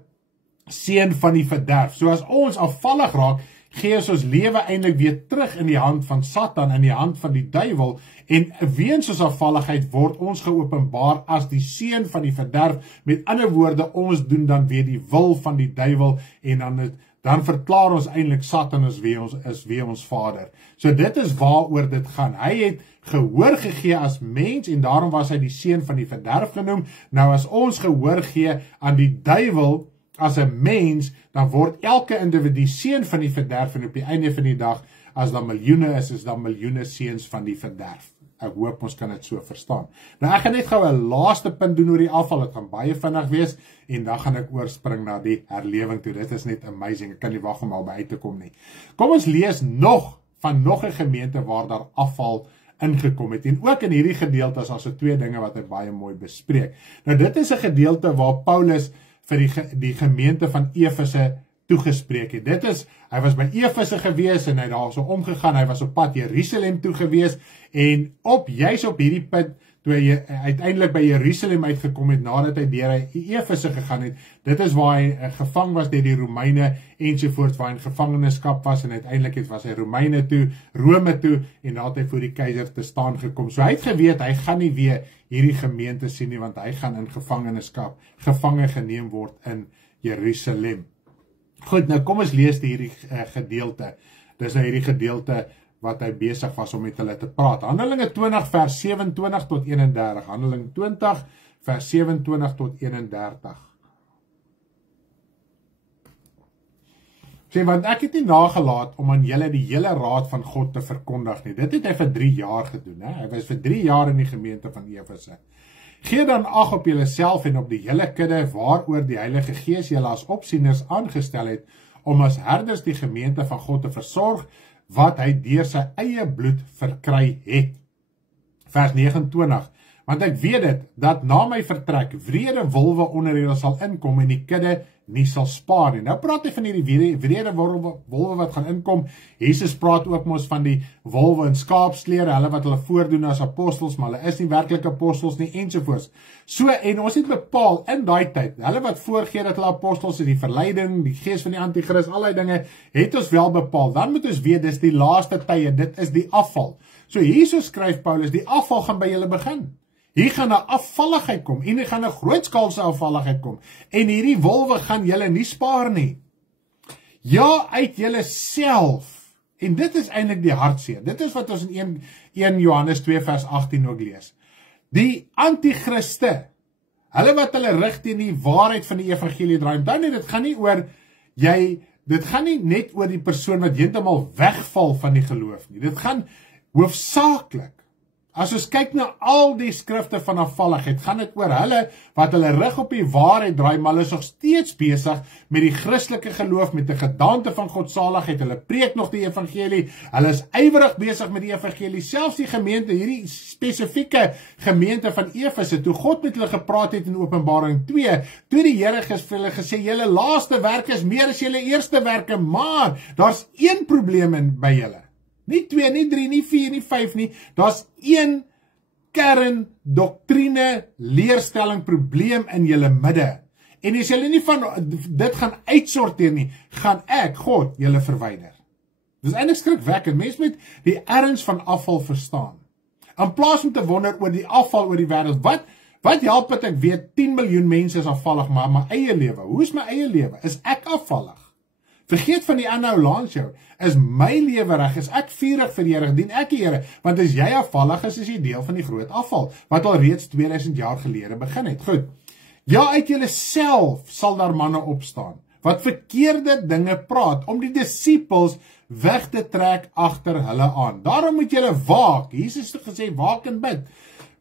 seun van die verderf. So as ons afvallig raak, gee ons lewe eintlik weer terug in die hand van Satan, in die hand van die duiwel, en weens ons afvalligheid word ons geopenbaar as die seun van die verderf. Met ander woorde, ons doen dan weer die wil van die duiwel, en dan dan verklaar ons eintlik Satan is wie ons Vader. So dit is waaroor dit gaan. Hy het gehoor gegee as mens en daarom was hy die seun van die verderf genoem. Nou as ons gehoor gee aan die duiwel as 'n mens, dan word elke individu seun van die verderf en op die einde van die dag, as daar miljoene is daar miljoene seuns van die verderf. Ek hoop ons kan dit so verstaan. Nou ek gaan net gou 'n laaste punt doen oor die afval, dit gaan baie vinnig wees, en dan gaan ek oorspring na die herlewing toe. Dit is net amazing, ek kan nie wag om al by uit te kom nie. Kom ons lees nog 'n gemeente waar daar afval ingekom het, en ook in hierdie gedeelte is daar so 2 dinge wat hy baie mooi bespreek. Nou dit is 'n gedeelte waar Paulus vir die gemeente van Efese toegespreek het. Hy was by Efese gewees en hy daar so omgegaan, hy was op pad Jerusalem toe gewees, en juis op hierdie punt, toe hy uiteindelik by Jerusalem uitgekom het, nadat hy deur Efese gegaan het, dit is waar hy gevang was deur die Romeine ensovoorts, waar hy in gevangenskap was, en uiteindelik was hy Rome toe, en daar het hy voor die keiser te staan gekom. So hy het geweet, hy gaan nie weer hierdie gemeente sien nie, want hy gaan in gevangenskap, gevange geneem word in Jerusalem. Goed, nou kom ons lees hierdie gedeelte. Dis nou hierdie gedeelte wat hy besig was om met hulle te praat. Handelinge 20 vers 27 tot 31. Handelinge 20 vers 27 tot 31. Sê, want ek het nie nagelaat om aan julle die hele raad van God te verkondig nie. Dit het hy vir 3 jaar gedoen. Hy was vir 3 jaar in die gemeente van Efese. Gee dan ag op julleself en op die hele kudde waaroor die Heilige Gees julle as opsieners aangestel het, om as herders die gemeente van God te versorg, wat hy deur sy eie bloed verkry het. Vers 29. Want ek weet dit, dat na my vertrek wrede wolwe onder julle sal inkom en die kudde nie sal spaar nie. Nou praat hy van hierdie wrede wolwe wat gaan inkom. Jesus praat ook mos van die wolwe in skaapsklere, hulle wat hulle voordoen as apostels, maar hulle is nie werklik apostels nie, ensovoorts. So, en ons het bepaal in daai tyd, hulle wat voorgee dat hulle apostels is, die verleiding, die gees van die antichrist, al die dinge, het ons wel bepaal. Dan moet ons weet, dis die laaste tye, dit is die afval. So hierso skryf Paulus, die afval gaan by julle begin. Hier gaan 'n afvalligheid kom, en hier gaan 'n grootskaalse afvalligheid kom, en hierdie wolwe gaan julle nie spaar nie. Ja, uit julle self, en dit is eintlik die hartseer, dit is wat ons in 1 Johannes 2 vers 18 ook lees. Die antichriste, hulle wat hulle rig teen die waarheid van die evangelie draai, dan dit gaan nie oor dit gaan nie net oor die persoon wat heeltemal wegval van die geloof nie, dit gaan hoofsaaklik, as ons kyk na al die skrifte van afvalligheid, gaan dit oor hulle wat hulle rig op die waarheid draai, maar hulle is nog steeds besig met die Christelike geloof, met die gedaante van godsaligheid, hulle preek nog die evangelie, hulle is ywerig besig met die evangelie, selfs die gemeente, hierdie spesifieke gemeente van Efese, toe God met hulle gepraat het in Openbaring 2, toe die Here vir hulle gesê, julle laaste werke is meer as julle eerste werke, maar daar's een probleem by julle. Nie 2, nie 3, nie 4, nie 5 nie. Daar's een kern doktrine leerstelling probleem in julle midde. En as julle nie van dit gaan uitsorteer nie, gaan ek, God, julle verwyder. Dis eintlik skrikwekkend. Mense moet die erns van afval verstaan. In plaas om te wonder oor die afval oor die wêreld, wat help het ek weet 10 miljoen mense is afvallig, maar my eie lewe, hoe is my eie lewe? Is ek afvallig? Vergeet van die aanhou langs jou, is my lewe reg, is ek vurig vir die Here, dien ek die Here, want as jy afvallig is jy deel van die groot afval, wat al reeds 2000 jaar gelede begin het. Goed, ja, uit julle self sal daar manne opstaan, wat verkeerde dinge praat, om die disippels weg te trek agter hulle aan. Daarom moet julle waak, Jesus het gesê, waak en bid,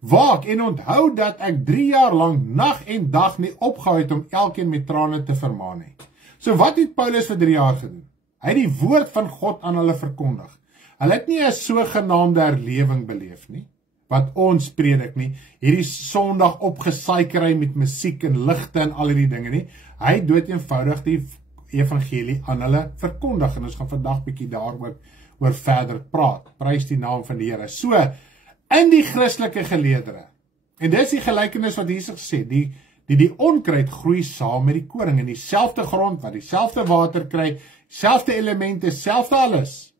waak en onthou dat ek 3 jaar lang nag en dag nie opgehou het om elkeen met trane te vermaan nie. So wat het Paulus vir 3 jaar gedoen? Hy het die woord van God aan hulle verkondig. Hulle het nie 'n sogenaamde herlewing beleef nie, wat ons predik nie, hierdie Sondag opgesuikery met musiek en ligte en al hierdie dinge nie. Hy het dood eenvoudig die evangelie aan hulle verkondig, en ons gaan vandag bietjie daaroor verder praat. Prys die naam van die Here. So, in die Christelike geleedere, en dit is die gelykenis wat Jesus sê, die onkruid groei saam met die koring in dieselfde grond, wat dieselfde water kry, selfde elemente, selfde alles.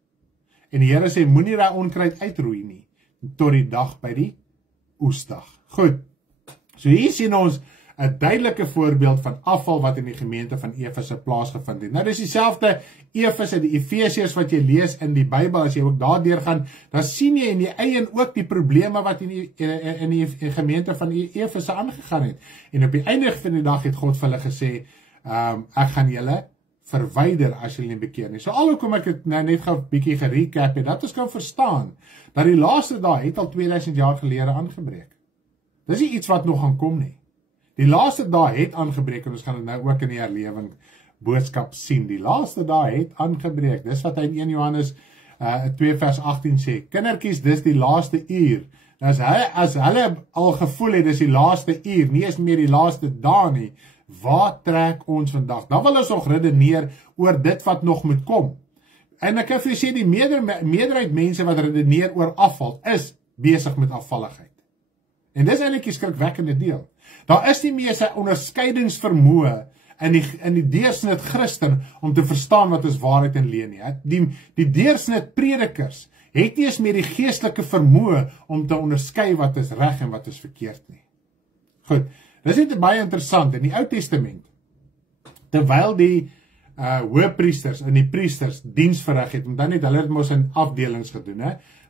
En die Here sê, moenie daai onkruid uitroei nie, tot die dag by die oesdag. Goed, so hier sien ons 'n duidelike voorbeeld van afval wat in die gemeente van Efese plaasgevind het. Nou dis dieselfde Efese, die Efesiërs wat jy lees in die Bybel, as jy ook daardeur gaan, dan sien jy in die eie ook die probleme wat in die gemeente van Efese aangegaan het. En op die einde van die dag het God vir hulle gesê, ek gaan julle verwyder as julle nie bekeer nie. So alhoewel ek het nou net gou 'n bietjie gerecap het, dat ons kan verstaan, dat die laaste dae het al 2000 jaar gelede aangebreek. Dis nie iets wat nog gaan kom nie. Die laaste dae het aangebreek, en ons gaan dit nou ook in die herlewing boodskap sien. Die laaste dae het aangebreek. Dis wat hy in 1 Johannes 2 vers 18 sê. Kindertjies, dis die laaste uur. As hulle al gevoel het, dis die laaste uur, nie eens meer die laaste dae nie, waar trek ons vandag? Dan wil ons nog redeneer oor dit wat nog moet kom. En ek kan vir julle sê, die meerderheid mense wat redeneer oor afval, is besig met afvalligheid. En dis eintlik 'n skrikwekkende deel. Daar is nie meer sy onderskeidingsvermoë in die deursnit Christen om te verstaan wat is waarheid en leuen nie. Die deursnit predikers het nie eens meer die geestelike vermoë om te onderskei wat is reg en wat is verkeerd nie. Goed, dis net baie interessant in die Ou Testament. Terwyl die hoëpriesters en die priesters diens verrig het, want dan het hulle dit mos in afdelings gedoen,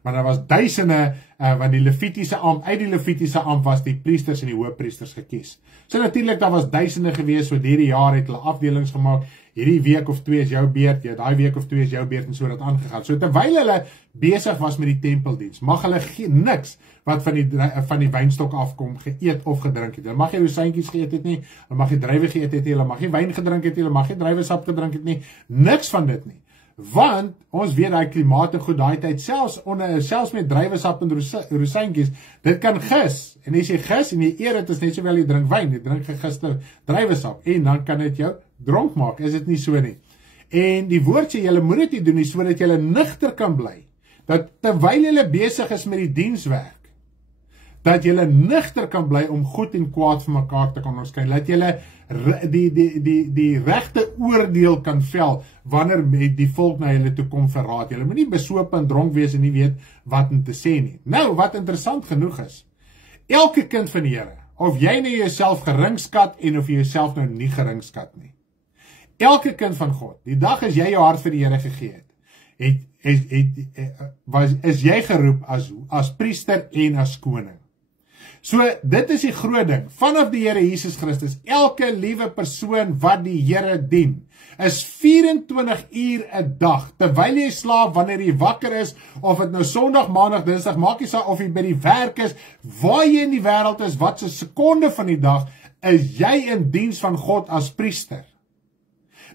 maar daar was duisende, want uit die Levitiese ampt was die priesters en die hoëpriesters gekies. So natuurlik, daar was duisende gewees, so hierdie jaar het hulle afdelings gemaak, hierdie week of 2 is jou beurt, daai week of 2 is jou beurt, en so dat aangegaan. So terwyl hulle besig was met die tempeldiens, mag hulle niks wat van die wynstok afkom, geëet of gedrink het. Hulle mag nie rosientjies geëet het nie, hulle mag nie druiwe geëet het nie, hulle mag nie wyn gedrink het nie, hulle mag nie druiwesap gedrink het nie, niks van dit nie. Want ons weet daai klimate goed daai tyd, selfs met druiwesap en rosientjies, dit kan gis. En as jy gis en jy eet dit, is net sowel jy drink wyn, jy drink gegiste druiwesap, en dan kan dit jou dronk maak, is dit nie so nie. En die woord sê, julle moet dit nie doen nie, sodat julle nugter kan bly, dat terwyl julle besig is met die dienswerk, dat julle nugter kan bly om goed en kwaad van mekaar te kan onderskei, dat julle die regte oordeel kan vel, wanneer die volk na julle toe kom verraad. Julle moet nie besoop en dronk wees en nie weet wat om te sê nie. Nou, wat interessant genoeg is, elke kind van die Here, of jy nou jouself geringskat en of jy jouself nou nie geringskat nie, elke kind van God, die dag as jy jou hart vir die Here gegee het, is jy geroep as priester en as koning. So, dit is die groot ding, vanaf die Here Jesus Christus, elke liewe persoon wat die Here dien, is 24 uur 'n dag, terwyl jy slaap, wanneer jy wakker is, of het nou Sondag, Maandag, Dinsdag, maak nie saak of jy by die werk is, waar jy in die wêreld is, wat 'n sekonde van die dag, is jy in diens van God as priester.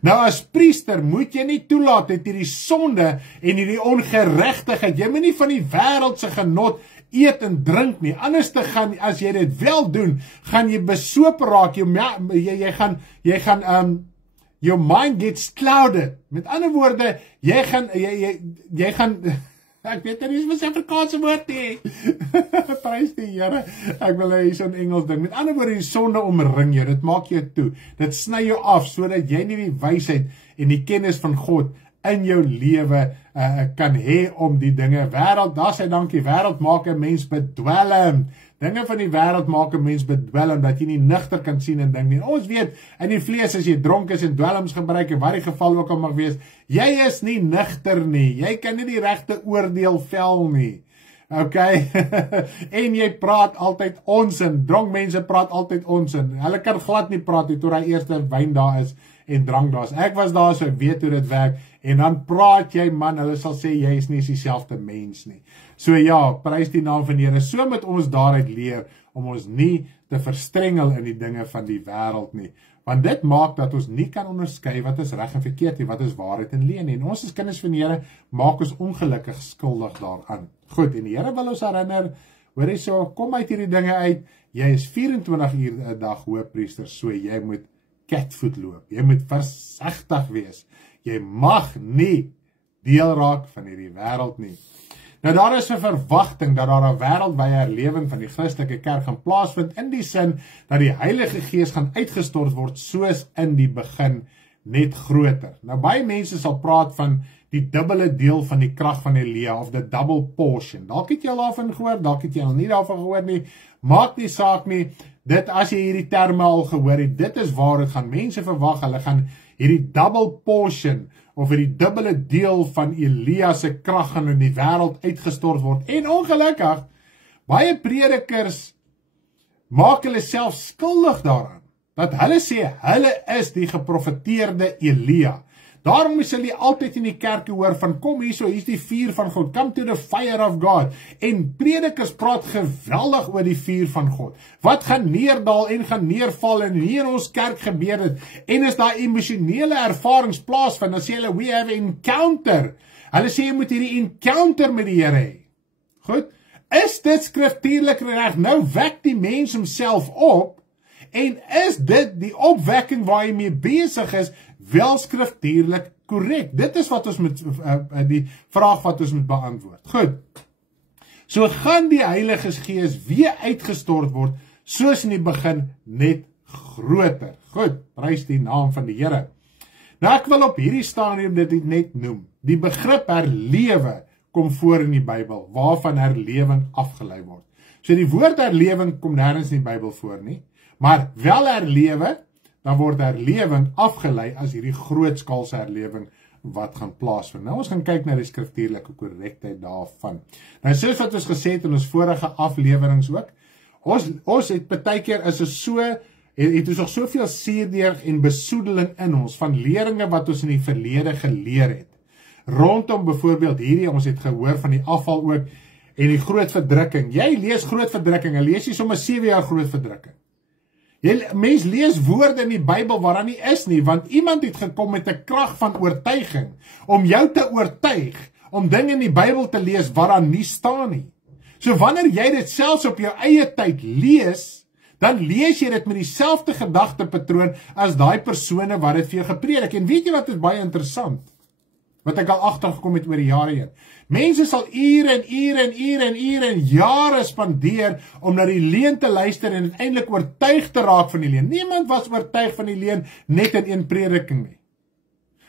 Nou as priester moet jy nie toelaat dat hierdie sonde en hierdie ongeregtigheid, jy moet nie van die wêreld se genot eet en drink nie, anders te gaan, as jy dit wel doen, gaan jy besoop raak, jy gaan your mind gets clouded, met ander woorde, jy gaan ek weet nie wat sy Afrikaanse woord nie, prys die Here, ek wil hier so in Engels ding, met ander woorde, die sonde omring jou, dit maak jou toe, dit sny jou af, sodat jy nie die wysheid en die kennis van God in jou lewe kan hê om die dinge, daar sê dankie, wêreld maak 'n mens bedwelm, dinge van die wêreld maak 'n mens bedwelm, dat jy nie nugter kan sien en dink nie. Ons weet, in die vlees as jy dronk is en dwelms gebruik, en wat die geval ook al mag wees, jy is nie nugter nie, jy kan nie die regte oordeel vel nie. Okay, en jy praat altyd onsin, dronk mense praat altyd onsin, hulle kan glad nie praat nie, toe hy eerste wyn daar is, en drank daar is. Ek was daar, so ek weet hoe dit werk, en dan praat jy, man, hulle sal sê, jy is nie dieselfde mens nie. So ja, prys die naam van die Here, so moet ons daaruit leer, om ons nie te verstrengel in die dinge van die wêreld nie, want dit maak dat ons nie kan onderskei wat is reg en verkeerd nie, wat is waarheid en leuen nie, en ons as kinders van die Here, maak ons ongelukkig skuldig daaraan. Goed, en die Here wil ons herinner, hoor jy so, kom uit hierdie dinge uit, jy is 24 uur 'n dag hoëpriester, so jy moet catfoot loop, jy moet versigtig wees, jy mag nie deel raak van hierdie wêreld nie. Nou daar is 'n verwagting dat daar 'n wêreldwye herlewing van die Christelike kerk gaan plaasvind, in die sin dat die Heilige Gees gaan uitgestort word soos in die begin, net groter. Nou baie mense sal praat van die dubbele deel van die krag van Elia, of the double portion. Dalk het jy al daarvan gehoor, dalk het jy al nie daarvan gehoor nie, maak nie saak nie. dit as jy hierdie terme al gehoor het, dit is waar het gaan. Mense verwag, hulle gaan hierdie double portion, of hierdie dubbele deel van Elia se krag gaan in die wêreld uitgestort word. En ongelukkig, baie predikers maak hulle self skuldig daaraan, dat hulle sê, hulle is die geprofeteerde Elia. Daarom sal jy altyd in die kerk hoor van, kom hierso, hier is die vuur van God, come to the fire of God. En predikers praat geweldig oor die vuur van God. Wat gaan neerdal en gaan neerval en hier in ons kerk gebeur het, en as daar emosionele ervarings plaasvind, dan sê hulle, we have an encounter. Hulle sê, jy moet hierdie encounter met die Here hê. Goed, is dit skriftuurlik reg? Nou wek die mens homself op, en is dit die opwekking waar hy mee besig is, wel skriftuurlik korrek? Dit is wat ons moet, die vraag wat ons moet beantwoord. Goed, so gaan die Heilige Gees weer uitgestort word, soos in die begin, net groter. Goed, prys die naam van die Here. Nou ek wil op hierdie stadium dit net noem. Die begrip herlewe kom voor in die Bybel, waarvan herlewing afgelei word. So die woord herlewing kom nêrens in die Bybel voor nie, maar wel herlewe, dan word herlewing afgelei as hierdie grootskaalse herlewing wat gaan plaasvind. Nou ons gaan kyk na die skriftuurlike korrektheid daarvan. Nou soos wat ons gesê het in ons vorige afleweringe ook, ons het partykeer is ons so, het ons nog soveel suurdeeg en besoedeling in ons, van leringe wat ons in die verlede geleer het. Rondom byvoorbeeld hierdie, ons het gehoor van die afval ook, en die groot verdrukking. Jy lees groot verdrukking, en lees jy sommer 7 jaar groot verdrukking. Mens lees woorde in die Bybel waar dan nie is nie, want iemand het gekom met 'n krag van oortuiging, om jou te oortuig, om dinge in die Bybel te lees waar dan nie staan nie. So wanneer jy dit selfs op jou eie tyd lees, dan lees jy dit met dieselfde gedagtepatroon as daai persone wat dit vir jou gepredik. En weet jy wat is baie interessant? Wat ek al agtergekom het oor die jare heen. Mense sal ure en jare spandeer om na die leuen te luister en uiteindelik oortuig te raak van die leuen. Niemand was oortuig van die leuen net in een prediking nie.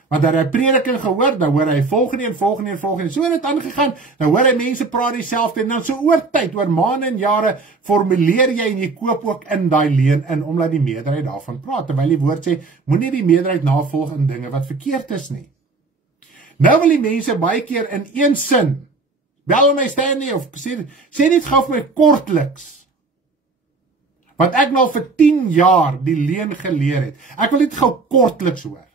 Want daar hy prediking gehoor, dan hoor hy volgende en so het dit aangegaan, dan hoor hy mense praat dieselfde en dan so oor tyd, oor maande en jare formuleer jy en jy koop ook in daai leuen in, omdat die meerderheid daarvan praat, terwyl die woord sê, moenie die meerderheid navolg in dinge wat verkeerd is nie. Nou wil die mense baie keer in een sin, bel my Stanley, of sê net gou vir my kortliks, wat ek nou vir 10 jaar die leuen geleer het. Ek wil dit gou kortliks hoor.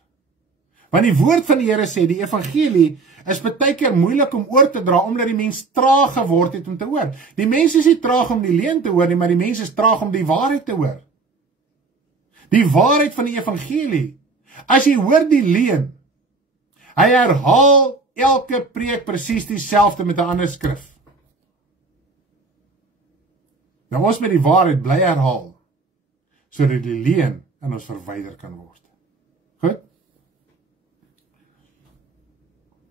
Want die woord van die Here sê, die evangelie is baie keer moeilik om oor te dra, omdat die mens traag geword het om te hoor. Die mense is nie traag om die leuen te hoor nie, maar die mense is traag om die waarheid te hoor. Die waarheid van die evangelie. As jy hoor die leuen, hy herhaal elke preek presies dieselfde met 'n ander skrif. Nou ons met die waarheid bly herhaal, sodat die leuen in ons verwyder kan word. Goed?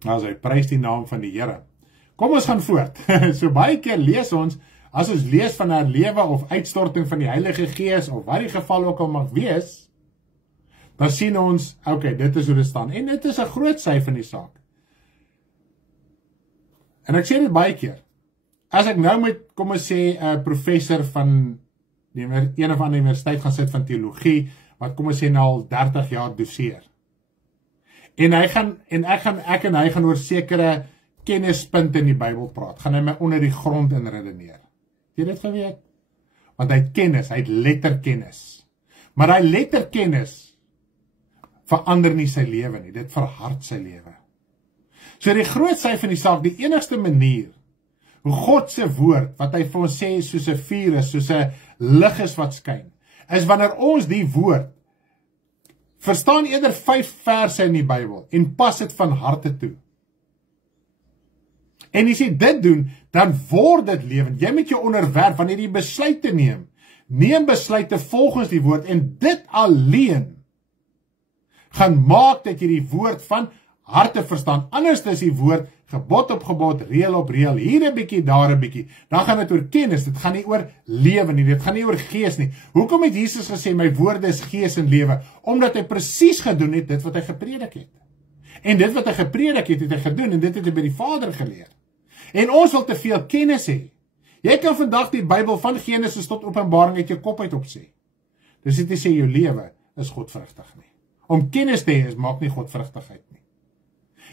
Nou hy prys die naam van die Here. Kom ons gaan voort. So baie keer lees ons, as ons lees van herlewe of uitstorting van die Heilige Gees, of wat die geval ook al mag wees, dan sien ons, okay, dit is hoe dit staan. En dit is 'n groot sy van die saak. En ek sê dit baie keer. As ek nou met, kom ons sê, 'n professor van een of ander universiteit gaan sit van teologie, wat kom ons sê nou al 30 jaar doseer. En ek en hy gaan oor sekere kennispunte in die Bybel praat. Gaan hy my onder die grond in redeneer. Het jy dit geweet? Want hy het kennis, hy het letterkennis. Maar hy letterkennis verander nie sy lewe nie, dit verhard sy lewe. So die groot sy van die saak, die enigste manier, hoe God se woord, wat hy vir ons sê, soos 'n vuur is, soos 'n lig is wat skyn, is wanneer ons die woord, verstaan eerder 5 verse in die Bybel, en pas dit van harte toe. En as jy dit doen, dan word dit lewend. Jy moet jou onderwerf, wanneer jy besluite neem besluite volgens die woord, en dit alleen gaan maak dat jy die woord van harte verstaan. Anders is die woord gebod op gebod, reël op reël, hier 'n bietjie, daar 'n bietjie. Dan gaan dit oor kennis, dit gaan nie oor lewe nie, dit gaan nie oor gees nie. Hoekom het Jesus gesê, my woorde is gees en lewe? Omdat hy presies gedoen het, dit wat hy gepredik het. En dit wat hy gepredik het, het hy gedoen, en dit het hy by die Vader geleer. En ons wil te veel kennis hê. Jy kan vandag die Bybel van Genesis tot Openbaring uit jou kop uit opsê. Dis nie te sê jou lewe is godvrugtig nie. Om kennis te hê maak nie godvrugtigheid nie.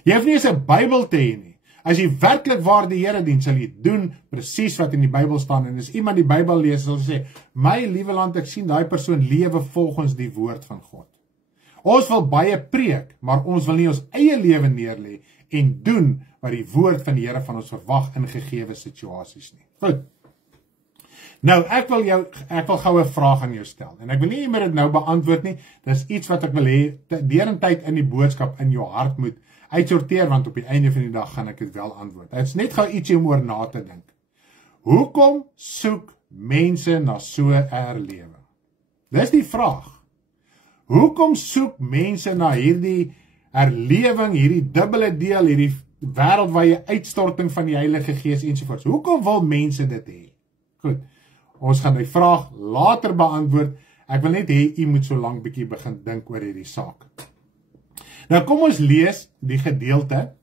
Jy hoef nie eens 'n Bybel te hê nie. As jy werklik waar die Here dien, sal jy doen presies wat in die Bybel staan. En as iemand die Bybel lees, sal sê, my liewe land, ek sien daai persoon lewe volgens die woord van God. Ons wil baie preek, maar ons wil nie ons eie lewe neerlê en doen wat die woord van die Here van ons verwag in gegewe situasies nie. Goed. Nou, ek wil gou 'n vraag aan jou stel. En ek wil nie meer dit nou beantwoord nie. Dis iets wat ek wil hê derentyd in die boodskap in jou hart moet uitsorteer, want op die einde van die dag gaan ek dit wel antwoord. Dit is net gou ietsie om oor na te dink. Hoekom soek mense na so 'n herlewing? Dis die vraag. Hoekom soek mense na hierdie herlewing, hierdie dubbele deel, hierdie wêreldwye uitstorting van die Heilige Gees ensovoorts? Hoekom wil mense dit hê? Goed, ons gaan die vraag later beantwoord. Ek wil net hê u moet so lank bietjie begin dink oor hierdie saak. Nou kom ons lees die gedeelte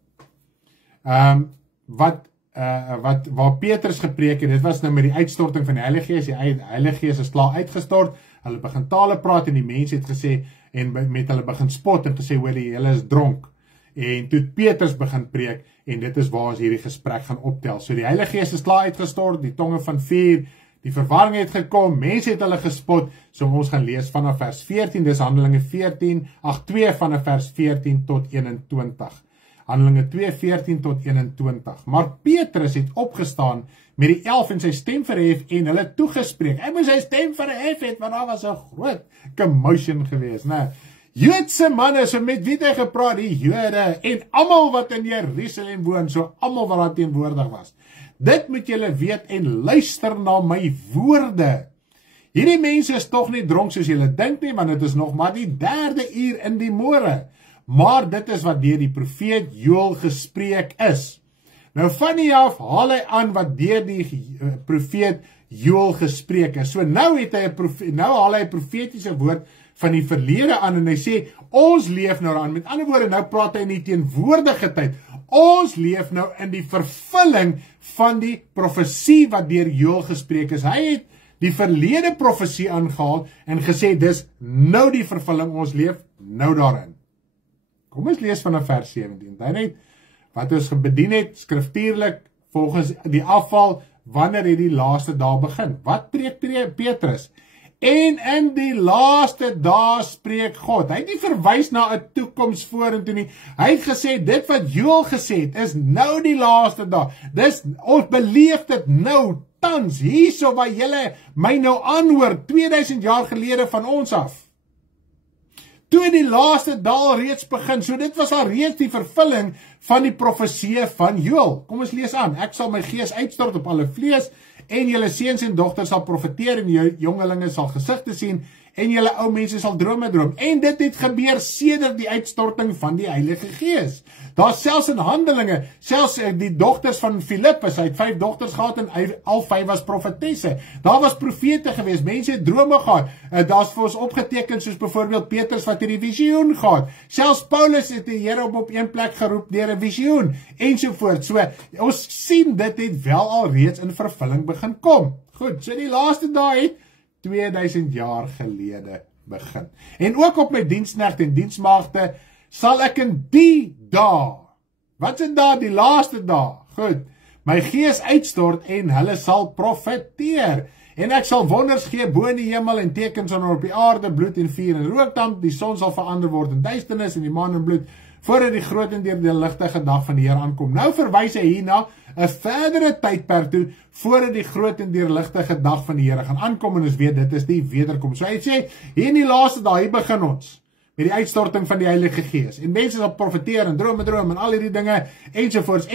waar Petrus gepreek het. Dit was nou met die uitstorting van die Heilige Gees. Die Heilige Gees is klaar uitgestort. Hulle begin tale praat en die mense het gesê en met hulle begin spot en gesê hoor julle is dronk. En toe Petrus begin preek en dit is waar ons hierdie gesprek gaan optel. So die Heilige Gees is klaar uitgestort, die tonge van vuur, die verwarring het gekom, mense het hulle gespot. So ons gaan lees vanaf vers 14, dis Handelinge 2 vanaf vers 14 tot 21. Handelinge 2, 14 tot 21. Maar Petrus het opgestaan met die 11 en sy stem verhef en hulle toegespreek. Hy moes sy stem verhef het, want daar was 'n groot commotion gewees, né? Joodse manne, so met wie het hy gepraat, die Jode en almal wat in Jerusalem woon, so almal wat daar teenwoordig was. Dit moet julle weet en luister na my woorde. Hierdie mense is tog nie dronk soos julle dink nie, want dit is nog maar die 3de uur in die môre. Maar dit is wat deur die profeet Joël gespreek is. Nou van hier af haal hy aan wat deur die profeet Joël gespreek is. So nou haal hy 'n profetiese woord van die verlede aan en hy sê, ons leef nou aan. Met ander woorde, nou praat hy in die teenwoordige tyd. Ons leef nou in die vervulling van die profesie wat deur Joël gespreek is. Hy het die verlede profesie aangehaal en gesê, dis nou die vervulling, ons leef nou daarin. Kom ons lees vanaf vers 17. Hy net wat ons bedien het, skriftuurlik, volgens die afval, wanneer het die laaste dae begin? Wat preek Petrus? En in die laaste dae spreek God. Hy het nie verwys na 'n toekoms vorentoe nie. Hy het gesê, dit wat Joël gesê het, is nou die laaste dae. Dis, ons beleef dit nou, tans, hierso waar julle my nou aanhoor, 2000 jaar gelede van ons af. Toe die laaste dae reeds begin, so dit was al reeds die vervulling van die profesie van Joël. Kom ons lees aan, ek sal my gees uitstort op alle vlees, en julle seuns en dogters sal profeteer, en julle jongelinge sal gesigte sien, en julle ou mense sal drome droom. En dit het gebeur sedert die uitstorting van die Heilige Gees. Daar selfs in Handelinge, selfs die dogters van Filippus, hy het 5 dogters gehad en al 5 was profetesse. Daar was profete gewees, mense het drome gehad. Daar's vir ons opgeteken soos byvoorbeeld Petrus wat hierdie visioen gehad. Selfs Paulus het die Here op een plek geroep deur 'n visioen ensovoort. So ons sien dit het wel al reeds in vervulling begin kom. Goed, so die laaste dae het 2000 jaar gelede begin. En ook op my diensknegte en diensmaagde sal ek in die dae, wat is daar die laaste dae? Goed, my gees uitstort en hulle sal profeteer. En ek sal wonders gee bo in die hemel en tekens op die aarde, bloed en vuur en rookdamp. Die son sal verander word in duisternis en die maan in bloed, voordat die groot en deurligtige dag van die Here aankom. Nou verwys hy hierna 'n verdere tydperk toe, voordat die groot en deurligtige dag van die Here gaan aankom, en ons weet, dit is die wederkoms. So hy sê, hier in die laaste dae, hier begin ons, met die uitstorting van die Heilige Gees, en mense sal profeteer, en droom, en al hierdie dinge, ensovoorts,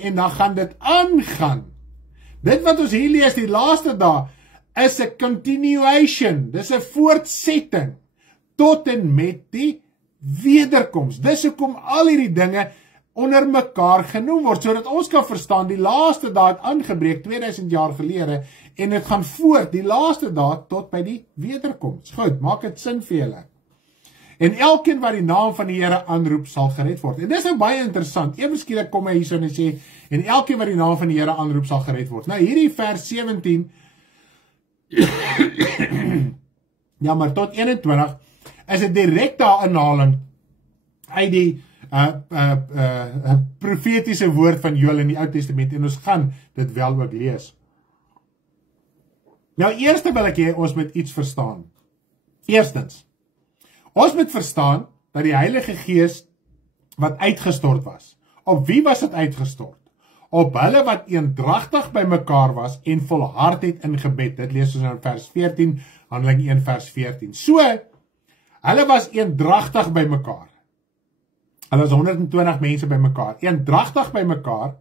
en dan gaan dit aangaan. Dit wat ons hier lees, die laaste dae, is 'n continuation, dis 'n voortsetting, tot en met die wederkoms. Dis hoekom al hierdie dinge onder mekaar genoem word, sodat ons kan verstaan, die laaste dae het aangebreek 2000 jaar gelede, en dit gaan voort, die laaste dae tot by die wederkoms. Goed, maak dit sin vir julle. En elkeen wat die naam van die Here aanroep, sal gered word. En dis nou baie interessant. Ewe skielik kom hy hierso en hy sê, en elkeen wat die naam van die Here aanroep, sal gered word. Nou hierdie vers 17, ja, maar tot 21, is 'n direkte aanhaling uit die profetiese woord van Joël in die Ou Testament, en ons gaan dit wel ook lees. Nou, eerst wil ek hê ons moet iets verstaan. Eerstens, ons moet verstaan dat die Heilige Gees wat uitgestort was, op wie was dit uitgestort? Op hulle wat eendragtig by mekaar was en volhard het in gebed. Dit lees ons in vers 14, Handeling 1 vers 14. So, hulle was eendragtig by mekaar. Hulle was 120 mense by mekaar, eendragtig by mekaar,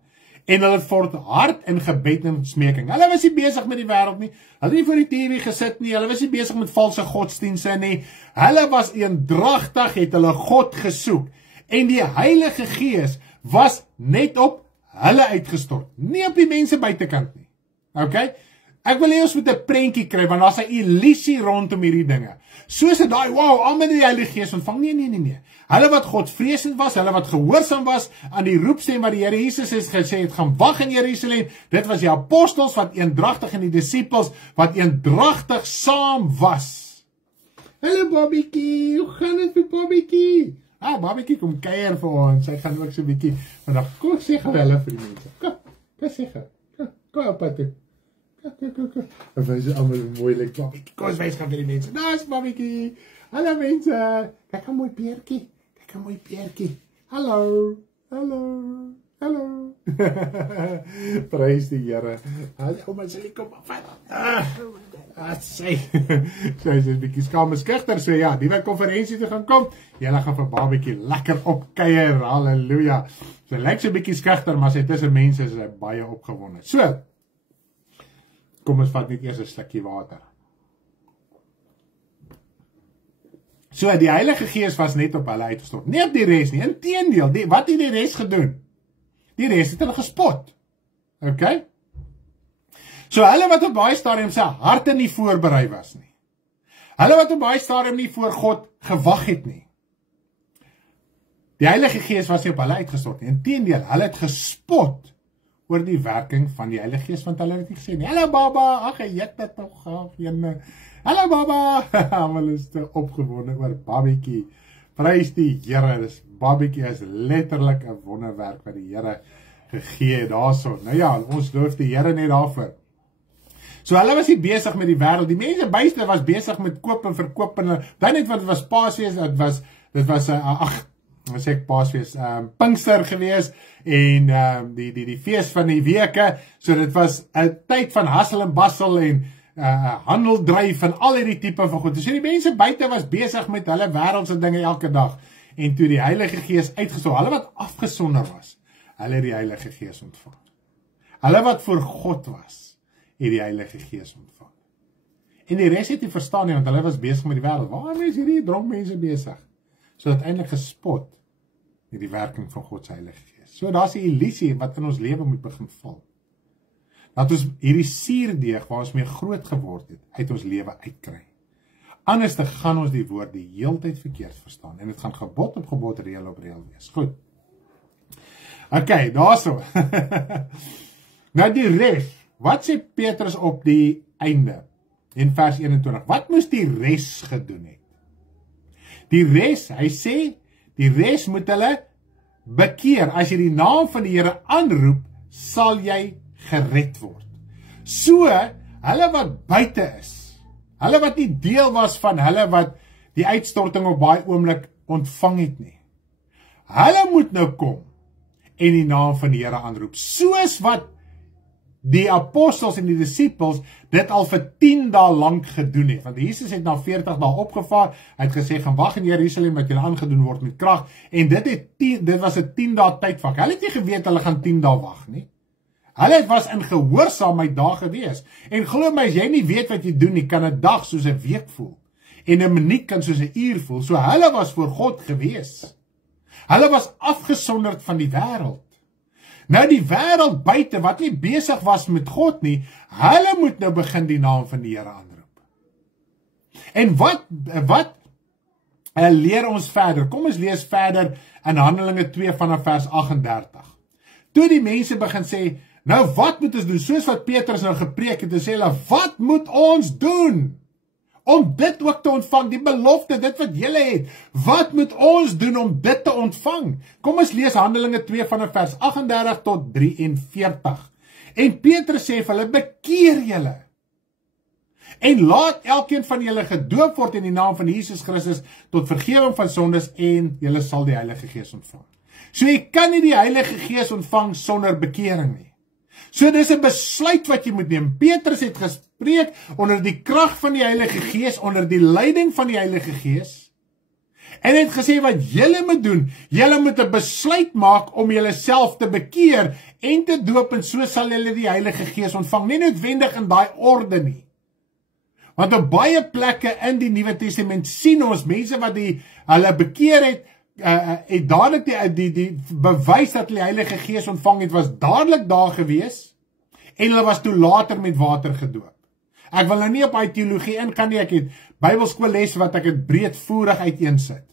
en hulle volhard in gebed en smeking. Hulle was nie besig met die wêreld nie, hulle het nie voor die TV gesit nie, hulle was nie besig met valse godsdienste nie, hulle was eendragtig, het hulle God gesoek, en die Heilige Gees was net op hulle uitgestort, nie op die mense buitekant nie. Okay? Ek wil hê ons moet 'n prentjie kry, want daar's 'n illusie rondom hierdie dinge. Soos dit daai, wow, almal die Heilige Gees ontvang. Nee. Hulle wat Godvreesend was, hulle wat gehoorsaam was aan die roepstem wat die Here Jesus het gesê het, gaan wag in Jerusalem. Dit was die apostels wat eendragtig en die disippels wat eendragtig saam was. Hallo Bobbiekie, hoe gaan dit met Bobbiekie? Bobbiekie kom kuier vir ons. Sy gaan ook so 'n bietjie vandag. Kom sê hulle vir die mense. Kom sê hulle. Kom op pad toe. Kom. En wys almal mooi lyk Bobbiekie. Kom wys gaan vir die mense. Daar's Bobbiekie. Hallo mense. Kyk hoe mooi peertjie. Hallo. Prys die Here. Hallo my sê kom vat. Sy is 'n bietjie skaam skugter, so ja, die week konferensie toe gaan kom. Julle gaan vir Bobbiekie lekker opkuier. Halleluja. Sy lyk so 'n bietjie skugter, maar sy tussen mense is baie opgewonde. So, kom ons vat net eers 'n slukkie water. So, die Heilige Gees was net op hulle uitgestort. Nie op die res nie, inteendeel, wat het die res gedoen? Die res het hulle gespot. Okay? So, hulle wat op baie stadium sy harte nie voorberei was nie. Hulle wat op baie stadium nie voor God gewag het nie. Die Heilige Gees was nie op hulle uitgestort nie. Inteendeel, hulle het gespot oor die werking van die Heilige Gees, want hulle het nie gesê nie. Hallo baba, ag jy het dit nog af, jene. Hallo baba, hulle is te opgewonde oor Bobbiekie. Prys die Here, Bobbiekie is letterlik 'n wonderwerk wat die Here gegee het daarso. Nou ja, ons loof die Here net daarvoor. So hulle was nie besig met die wêreld. Die mense buite was besig met koop en verkoop en dan net wat was Paasfees, dit was wat sê ek Paasfees, Pinkster gewees en die fees van die weke. So dit was 'n tyd van hustle en bustle en handel dryf en al hierdie tipe van goed. So die mense buite was besig met hulle wêreldse dinge elke dag. En toe die Heilige Gees uitgestort, hulle wat afgesonder was, hulle het die Heilige Gees ontvang. Hulle wat voor God was, het die Heilige Gees ontvang. En die res het nie verstaan nie, want hulle was besig met die wêreld. Waarom is hierdie dronk mense besig? So uiteindelik gespot met die werking van God se Heilige Gees. So daar's 'n illusie wat in ons lewe moet begin val. Dat ons hierdie suurdeeg waar ons mee groot geword het, uit ons lewe uitkry. Anders te gaan ons die woord die heeltyd verkeerd verstaan en dit gaan gebod op gebod, reël op reël wees. Goed. Okay, daarso. Nou die res. Wat sê Petrus op die einde in vers 21? Wat moes die res gedoen het? Die res, hy sê, die res moet hulle bekeer. As jy die naam van die Here aanroep, sal jy gered word. So, hulle wat buite is, hulle wat nie deel was van hulle wat die uitstorting op baie oomblik ontvang het nie. Hulle moet nou kom en die naam van die Here aanroep, soos wat die apostels en die disippels dit al vir 10 dae lank gedoen het. Want Jesus het na 40 dae opgevaar, hy het gesê, gaan wag in Jerusalem, dat julle aangedoen word met krag, en dit was 'n 10 dae tydvak. Hulle het nie geweet, hulle gaan 10 dae wag nie. Hulle was in gehoorsaamheid daar gewees. En glo my, as jy nie weet wat jy doen nie, kan 'n dag soos 'n week voel. En 'n minuut kan soos 'n uur voel. So hulle was voor God gewees. Hulle was afgesonderd van die wêreld. Nou die wêreld buite wat nie besig was met God nie, hulle moet nou begin die naam van die Here aanroep. En wat leer ons verder. Kom ons lees verder in Handelinge 2 vanaf vers 38. Toe die mense begin sê, nou wat moet ons doen? Soos wat Petrus nou gepreek het, en sê hulle, wat moet ons doen? Om dit ook te ontvang, die belofte, dit wat julle het. Wat moet ons doen om dit te ontvang? Kom ons lees Handelinge 2 vanaf vers 38 tot 43. En Petrus sê vir hulle, bekeer julle. En laat elkeen van julle gedoop word in die naam van Jesus Christus tot vergewing van sondes en julle sal die Heilige Gees ontvang. So jy kan nie die Heilige Gees ontvang sonder bekering nie. So dis 'n besluit wat jy moet neem. Petrus het gespreek onder die krag van die Heilige Gees, onder die leiding van die Heilige Gees. En het gesê wat julle moet doen, julle moet 'n besluit maak om julleself te bekeer en te doop en so sal julle die Heilige Gees ontvang. Nie noodwendig in daai orde nie. Want op baie plekke in die Nuwe Testament sien ons mense wat hulle bekeer het, het dadelik die bewys dat hulle die Heilige Gees ontvang het, was dadelik daar gewees en hulle was toe later met water gedoop. Ek wil nou nie op die teologie ingaan nie, ek het Bybelskoollesse wat ek het breedvoerig uiteensit.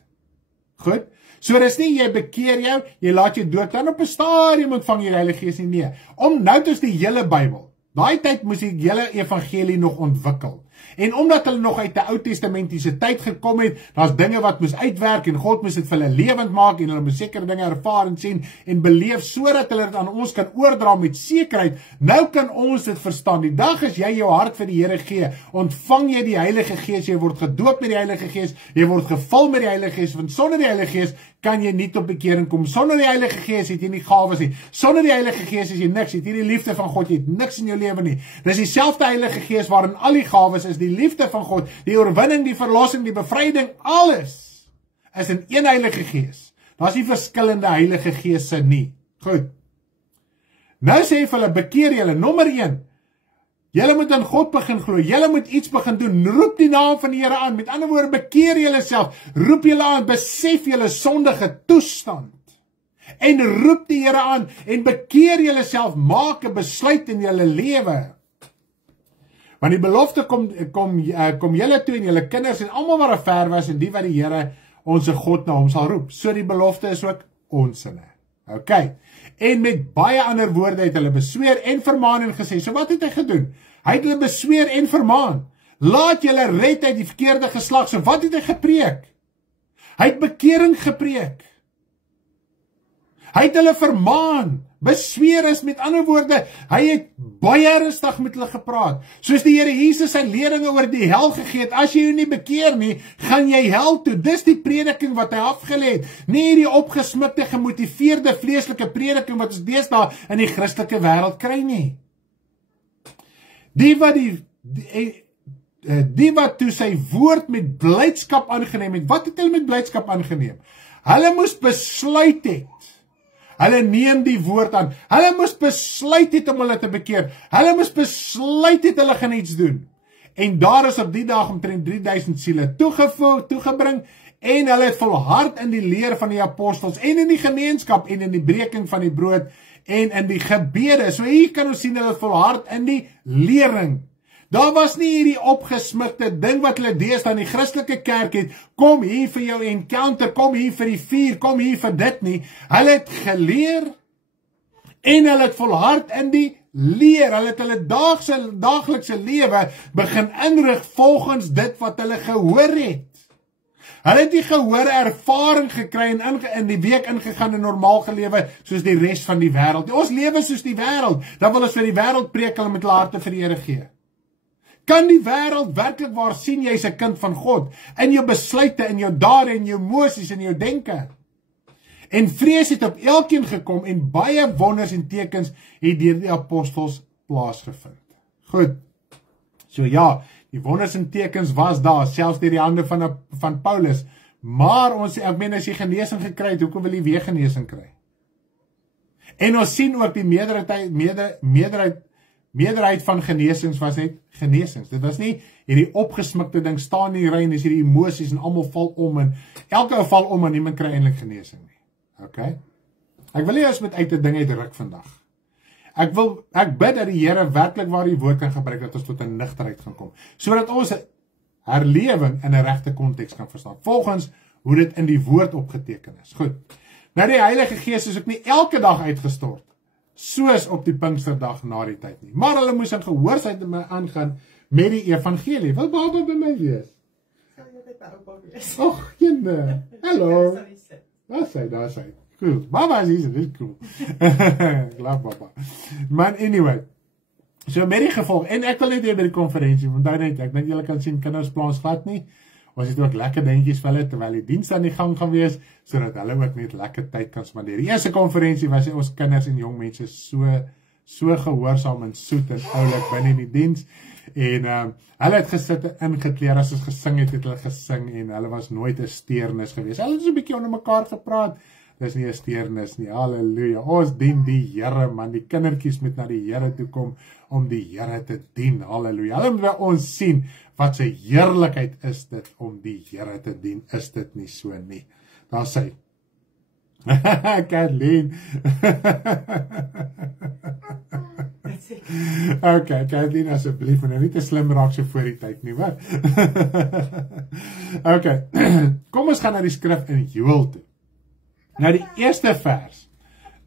Goed? So dis nie, jy bekeer jou, jy laat jou dood, dan op 'n stadium ontvang jy die Heilige Gees nie. Nee, om nou is die hele Bybel. Daai tyd moes die hele evangelie nog ontwikkel. En omdat hulle nog uit die Ou Testamentiese tyd gekom het, daar's dinge wat moes uitwerk en God moes dit vir hulle lewend maak en hulle moes sekere dinge ervaar en sien en beleef sodat hulle dit aan ons kan oordra met sekerheid. Nou kan ons dit verstaan. Die dag as jy jou hart vir die Here gee, ontvang jy die Heilige Gees, jy word gedoop met die Heilige Gees, jy word gevul met die Heilige Gees, want sonder die Heilige Gees kan jy nie tot bekering kom. Sonder die Heilige Gees het jy nie gawes nie. Sonder die Heilige Gees is jy niks, het jy die liefde van God, jy het niks in jou lewe nie. Dis dieselfde Heilige Gees waarin al die gawes is, die liefde van God, die oorwinning, die verlossing, die bevryding, alles is in een Heilige Gees. Daar's nie verskillende Heilige Geesse nie. Goed. Nou sê hy vir hulle, bekeer julle, nommer 1. Julle moet aan God begin glo. Julle moet iets begin doen. Roep die naam van die Here aan. Met ander woorde, bekeer julle self. Roep julle aan, besef julle sondige toestand. En roep die Here aan en bekeer julle self. Maak 'n besluit in julle lewe. Want die belofte kom julle toe en julle kinders en almal wat ver was en die wat die Here ons God na hom sal roep. So die belofte is ook ons sinne. OK. En met baie ander woorde het hulle besweer en vermaan en gesê. So wat het hy gedoen? Hy het hulle besweer en vermaan. Laat julle red uit die verkeerde geslag. So wat het hy gepreek? Hy het bekering gepreek. Hy het hulle vermaan. Besweer is met ander woorde, hy het baie rustig met hulle gepraat. Soos die Here Jesus sy leringe oor die hel gegee het, as jy jou nie bekeer nie, gaan jy hel toe. Dis die prediking wat hy afgelê het. Nie die opgesmikte, gemotiveerde, vleeslike prediking wat ons deesdae in die Christelike wêreld kry nie. Die wat toe sy woord met blydskap aangeneem het, wat het hulle met blydskap aangeneem? Hulle moes besluit het. Hulle neem die woord aan. Hulle moes besluit het om hulle te bekeer. Hulle moes besluit het hulle gaan iets doen. En daar is op die dag omtrent 3000 siele toegebring en hulle het volhard in die leer van die apostels en in die gemeenskap en in die breking van die brood en in die gebede. So hier kan ons sien hulle volhard in die lering. Daar was nie hierdie opgesmikte ding wat hulle deesdae in die Christelike kerk het, kom hier vir jou encounter, kom hier vir die vuur, kom hier vir dit nie. Hulle het geleer en hulle het volhard in die leer. Hulle het hulle daaglikse lewe begin inrig volgens dit wat hulle gehoor het. Hulle het die gehoor ervaring gekry en in die week ingegaan en normaal gelewe soos die res van die wêreld. Ons lewe soos die wêreld, dan wil ons vir die wêreld preek en met hulle harte vir die Here gee. Kan die wêreld werklik waar sien jy's 'n kind van God in jou besluite, in jou dade, in jou emosies, in jou denke? En vrees het op elkeen gekom en baie wonders en tekens het deur die apostels plaasgevind. Goed. So ja, die wonders en tekens was daar, selfs deur die hande van Paulus. Maar ek meen as jy genesing gekry het, hoekom wil jy weer genesing kry? En ons sien ook die meerderheid van genesings was net genesings. Dit was nie hierdie opgesmikte ding, staan in die ry en dis hierdie emosies en almal val om en elke val om en niemand kry eintlik genesing nie. Okay? Ek wil nie ons met uit 'n ding uitruk vandag. Ek bid dat die Here werklik waar die woord kan gebruik dat ons tot 'n nugterheid gaan kom, sodat ons herlewing in 'n regte konteks kan verstaan, volgens hoe dit in die woord opgeteken is. Goed. Nou die Heilige Gees is ook nie elke dag uitgestort, soos op die Pinksterdag na die tyd nie. Maar hulle moes in gehoorsaamheid aangaan met die evangelie. Wil baba by my wees? Sal jy dit by oupa wees? Och, jene. Hallo. Daar sy. Cool. Baba is hier, dit is cool. Ek love baba. Maar anyway, so met die gevolg, en ek wil net hier by die konferensie, want daar net, ek dink julle kan sien, kinders plaas glad nie, ons het ook lekker dingetjies vir hulle, terwyl die diens aan die gang gaan wees, sodat hulle ook net lekker tyd kan spandeer. Die eerste konferensie was ons kinders en jong mense so gehoorsaam en soet en oulik binne die diens, en hulle het gesit en ingekleer, as ons gesing het hulle gesing, en hulle was nooit 'n steernis gewees. Hulle het so 'n bietjie onder mekaar gepraat, dis nie 'n steernis nie, halleluja, ons dien die Here man, die kindertjies moet na die Here toe kom, om die Here te dien, halleluja, hulle moet by ons sien, wat sy heerlikheid is dit, om die Here te dien, is dit nie so nie, daar sê, Kathleen, okay, Kathleen, asseblief, en nie te slim raak so voor die tyd nie, wat? Okay, kom ons gaan na die skrif in Joël toe. Nou die eerste vers,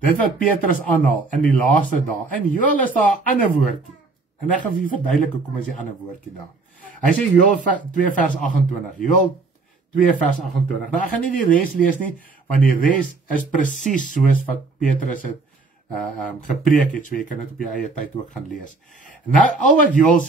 dit wat Petrus aanhaal in die laaste dae, in Joël is daar 'n ander woordjie, en ek gaan vir verduidelik hoekom is die ander woordjie daar. Hy sê Joël 2 vers 28, Joël 2 vers 28, nou ek gaan nie die res lees nie, want die res is presies soos wat Petrus het gepreek het, so jy kan dit op jou eie tyd ook gaan lees. Nou al wat Joël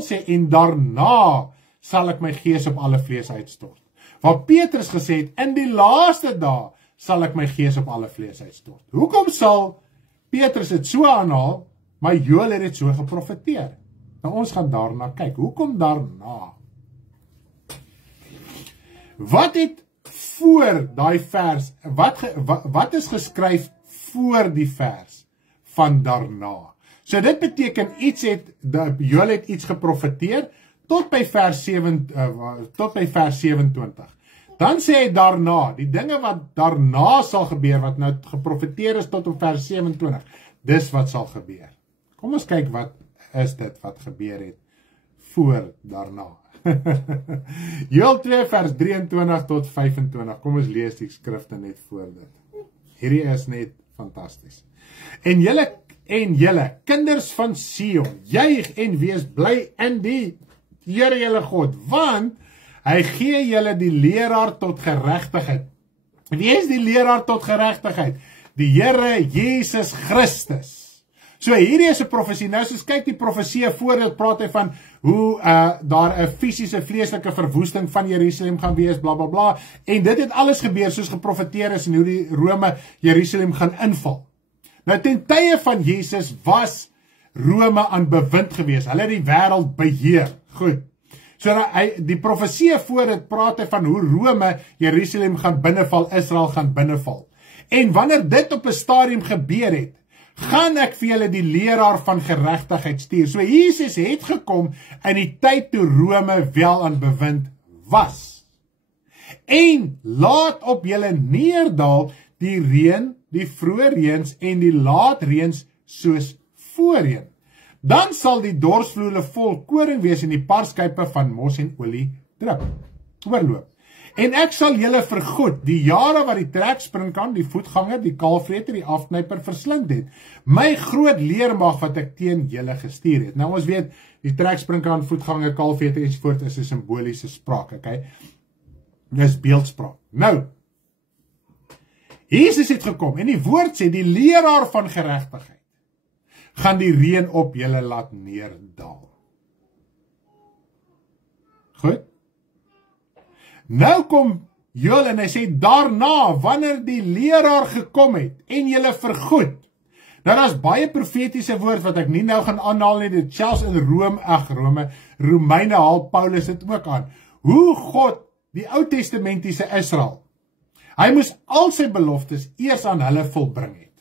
sê, en daarna sal ek my gees op alle vlees uitstort. Wat Petrus gesê het, in die laaste dae sal ek my gees op alle vlees uitstort. Hoekom sal Petrus het so aanhaal, maar Joël het dit so geprofeteer? Nou ons gaan daarna kyk, hoekom daarna? Wat het voor daai vers, wat is geskryf voor die vers van daarna? So dit beteken Joël het iets geprofeteer, tot by vers 27. Dan sê hy daarna, die dinge wat daarna sal gebeur, wat nou geprofeteer is tot op vers 27, dis wat sal gebeur. Kom ons kyk wat is dit wat gebeur het voor daarna. Joël 2 vers 23 tot 25, kom ons lees die skrifte net voor dit. Hierdie is net fantasties. En julle kinders van Sion, juig en wees bly in die Here julle God, want hy gee julle die leraar tot geregtigheid. Wie is die leraar tot geregtigheid? Die Here Jesus Christus. So hierdie is 'n profesie. Nou soos kyk die profesie voordat praat hy van hoe daar 'n fisiese vleeslike verwoesting van Jerusalem gaan wees, bla bla bla. En dit het alles gebeur soos geprofeteer is en hoe die Rome Jerusalem gaan inval. Nou ten tye van Jesus was Rome aan bewind gewees. Hulle het die wêreld beheer. Goed. So die profesie voor dit praat hy van hoe Rome Jerusalem gaan binneval, Israel gaan binneval. En wanneer dit op 'n stadium gebeur het, gaan ek vir julle die leraar van geregtigheid stuur. So Jesus het gekom in die tyd toe Rome wel aan bewind was. En laat op julle neerdal die reën, die vroeë reëns en die laat reëns soos voorheen. Dan sal die dorsvloere vol koring wees en die parskype van mos en olie drup. Oorloop. En ek sal julle vergoed, die jare wat die trekspringkan, die voetganger, die kaalvreter, die afknyper verslind het. My groot leermag wat ek teen julle gestuur het. Nou ons weet, die trekspringkan, voetganger, kaalvreter ensovoort is 'n simboliese spraak, okay? Dis beeldspraak. Nou, Jesus het gekom en die woord sê, die leraar van geregtigheid gaan die reën op julle laat neerdal. Goed? Nou kom Joël en hy sê, daarna, wanneer die leraar gekom het, en julle vergoed. Nou, dat is baie profetiese woord, wat ek nie nou gaan aanhaal nie, dit selfs in Romeine haal Paulus het ook aan. Hoe God, die Oud-testamentiese Israel, hy moes al sy beloftes eers aan hulle volbring het.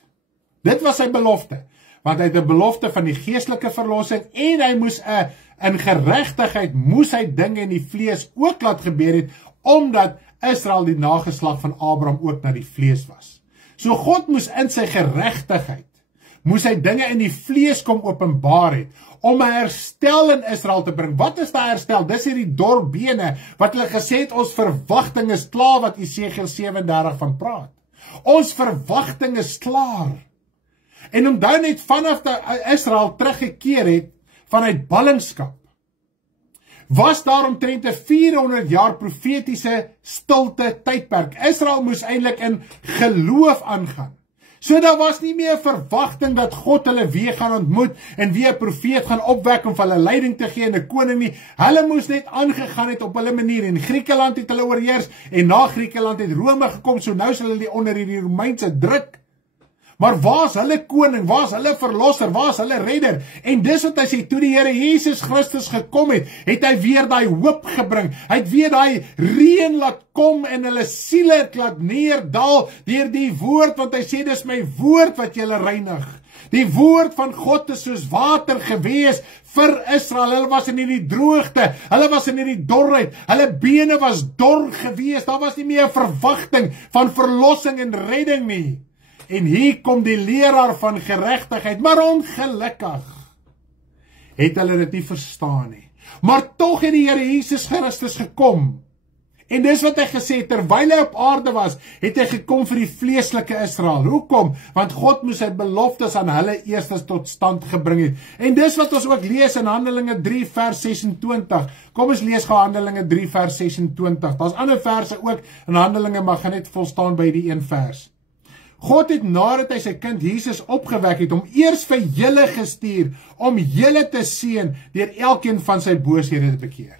Dit was sy belofte. Want hy het 'n belofte van die geestelike verlossing en hy moes in geregtigheid moes hy dinge in die vlees ook laat gebeur het, omdat Israel die nageslag van Abraham ook na die vlees was. So God moes in sy geregtigheid moes hy dinge in die vlees kom openbaar het, om 'n herstel in Israel te bring. Wat is daai herstel? Dis hierdie dorbene, wat hulle gesê het, ons verwagting is klaar, wat Esegiel 37 van praat. Ons verwagting is klaar. En onthou net vanaf dat Israel teruggekeer het, vanuit ballingskap, was daar omtrent 'n 400 jaar profetiese stilte tydperk. Israel moes eintlik in geloof aangaan. So daar was nie meer verwagting dat God hulle weer gaan ontmoet en weer 'n profeet gaan opwek om vir hulle leiding te gee en 'n koning nie. Hulle moes net aangegaan het op hulle manier. En Griekeland het hulle oorheers en na Griekeland het Rome gekom, so nou is hulle onder hierdie Romeinse druk. Maar waar is hulle koning? Waar is hulle verlosser? Waar is hulle redder? En dis wat hy sê, toe die Here Jesus Christus gekom het, het hy weer daai hoop gebring. Hy het weer daai reën laat kom en hulle siele het laat neerdal deur die woord, want hy sê, dis my woord wat julle reinig. Die woord van God is soos water gewees vir Israel. Hulle was in hierdie droogte, hulle was in hierdie dorheid, hulle bene was dor gewees, daar was nie meer 'n verwagting van verlossing en redding nie. En hier kom die leraar van geregtigheid, maar ongelukkig het hulle dit nie verstaan nie. Maar tog het die Here Jesus Christus gekom. En dis wat hy gesê het, terwyl hy op aarde was, het hy gekom vir die vleeslike Israel. Hoekom? Want God moes sy beloftes aan hulle eers tot stand gebring het. En dis wat ons ook lees in Handelinge 3 vers 26. Kom ons lees gou Handelinge 3 vers 26. Daar's ander verse ook in Handelinge, maar gaan net volstaan by die een vers. God het nadat hy sy kind Jesus opgewek het, om eers vir julle gestuur, om julle te seën, deur elkeen van sy booshede te bekeer.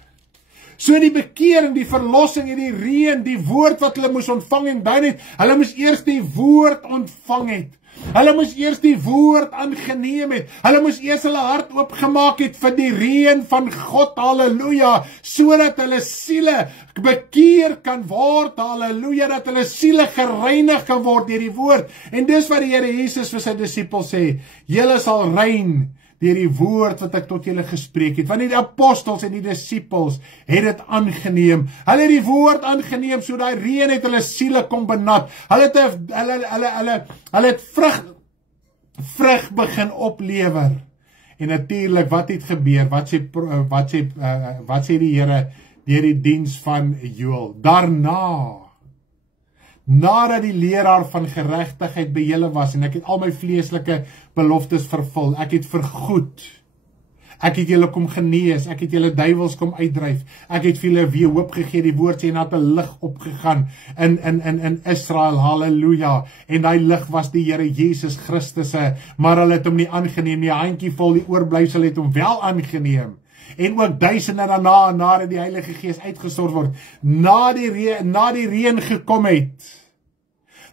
So die bekering, die verlossing en die reën, die woord wat hulle moes ontvang en dan het, hulle moes eers die woord ontvang het. Hulle moes eers die woord aangeneem het. Hulle moes eers hulle hart oopgemaak het vir die reën van God, halleluja, sodat hulle siele bekeer kan word, halleluja, dat hulle siele gereinig kan word deur die woord. En dis wat die Here Jesus vir sy disippels sê, julle sal rein deur die woord wat ek tot julle gespreek het. Want die apostels en die disippels het dit aangeneem. Hulle het die woord aangeneem, so daai reën het hulle siele kom benat. Hulle het vrug begin oplewer. En natuurlik, wat het gebeur? Wat sê die Here deur die diens van Joël? Daarna, nadat die leraar van geregtigheid by julle was, en ek het al my vleeslike beloftes vervul, ek het vergoed, ek het julle kom genees, ek het julle duiwels kom uitdryf, ek het vir julle weer hoop gegee, die woord sê, en het 'n lig opgegaan in Israel, halleluja, en die lig was die Here Jesus Christus, maar hulle het hom nie aangeneem, die handjievol, die oorblyfsel het hom wel aangeneem. En ook duisende daarna, nadat die Heilige Gees uitgestort word, na die reën gekom het,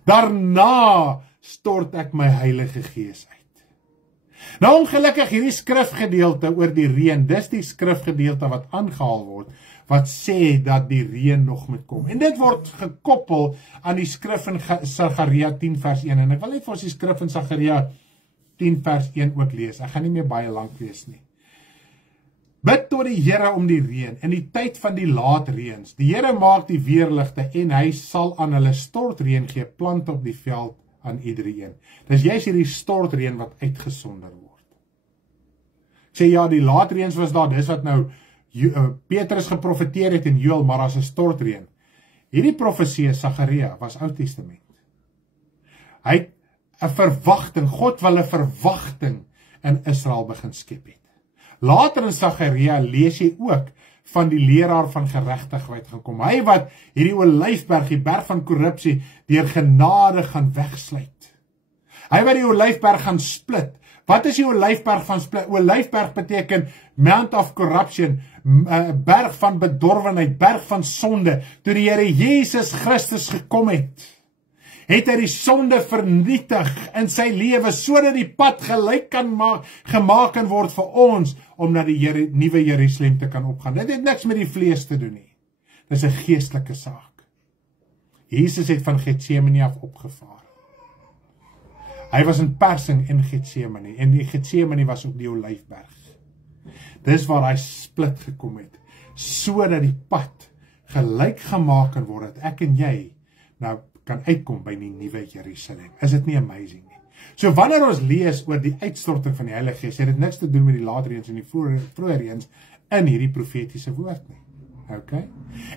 daarna stort ek my Heilige Gees uit. Nou ongelukkig hierdie skrifgedeelte oor die reën, dis die skrifgedeelte wat aangehaal word, wat sê dat die reën nog moet kom. En dit word gekoppel aan die skrif in Sagaria 10 vers 1, en ek wil net vir ons die skrif in Sagaria 10 vers 1 ook lees, ek gaan nie meer baie lank lees nie. Bid tot die Here om die reën, in die tyd van die laatreëns. Die Here maak die weerligte, en hy sal aan hulle stortreën gee, plant op die veld aan iedereen. Dis juist hierdie stortreën wat uitgesonder word. Ek sê ja, die laatreëns was daar, dis wat nou Petrus geprofeteer het in Joël, maar as 'n stortreën. Hierdie profesie Sagaria was Ou Testament. Hy het 'n verwagting, God wil 'n verwagting in Israel begin skep het. Later in Sagaria lees jy ook van die leraar van geregtigheid gaan kom. Hy wat hierdie olyfberg, die berg van korrupsie, deur genade gaan wegsluit. Hy wat die olyfberg gaan split. Wat is die olyfberg van split? Olyfberg beteken Mount of Corruption, berg van bedorwenheid, berg van sonde. Toe die Here Jesus Christus gekom het, het hy die sonde vernietig in sy lewe, sodat die pad gelyk gemaak kan word vir ons, om na die nuwe Jerusalem te kan opgaan. Dit het niks met die vlees te doen nie. Dit is 'n geestelike saak. Jesus het van Getsemane af opgevaar. Hy was in persing in Getsemane, en die Getsemane was op die olyfberg. Dis waar hy split gekom het, sodat die pad gelyk gemaak kan word, dat ek en jy nou kan uitkom by die nuwe Jerusalem. Is dit nie amazing nie? So wanneer ons lees oor die uitstorting van die Heilige Gees, het dit niks te doen met die later eens en die vroeër eens in hierdie profetiese woord nie. Okay?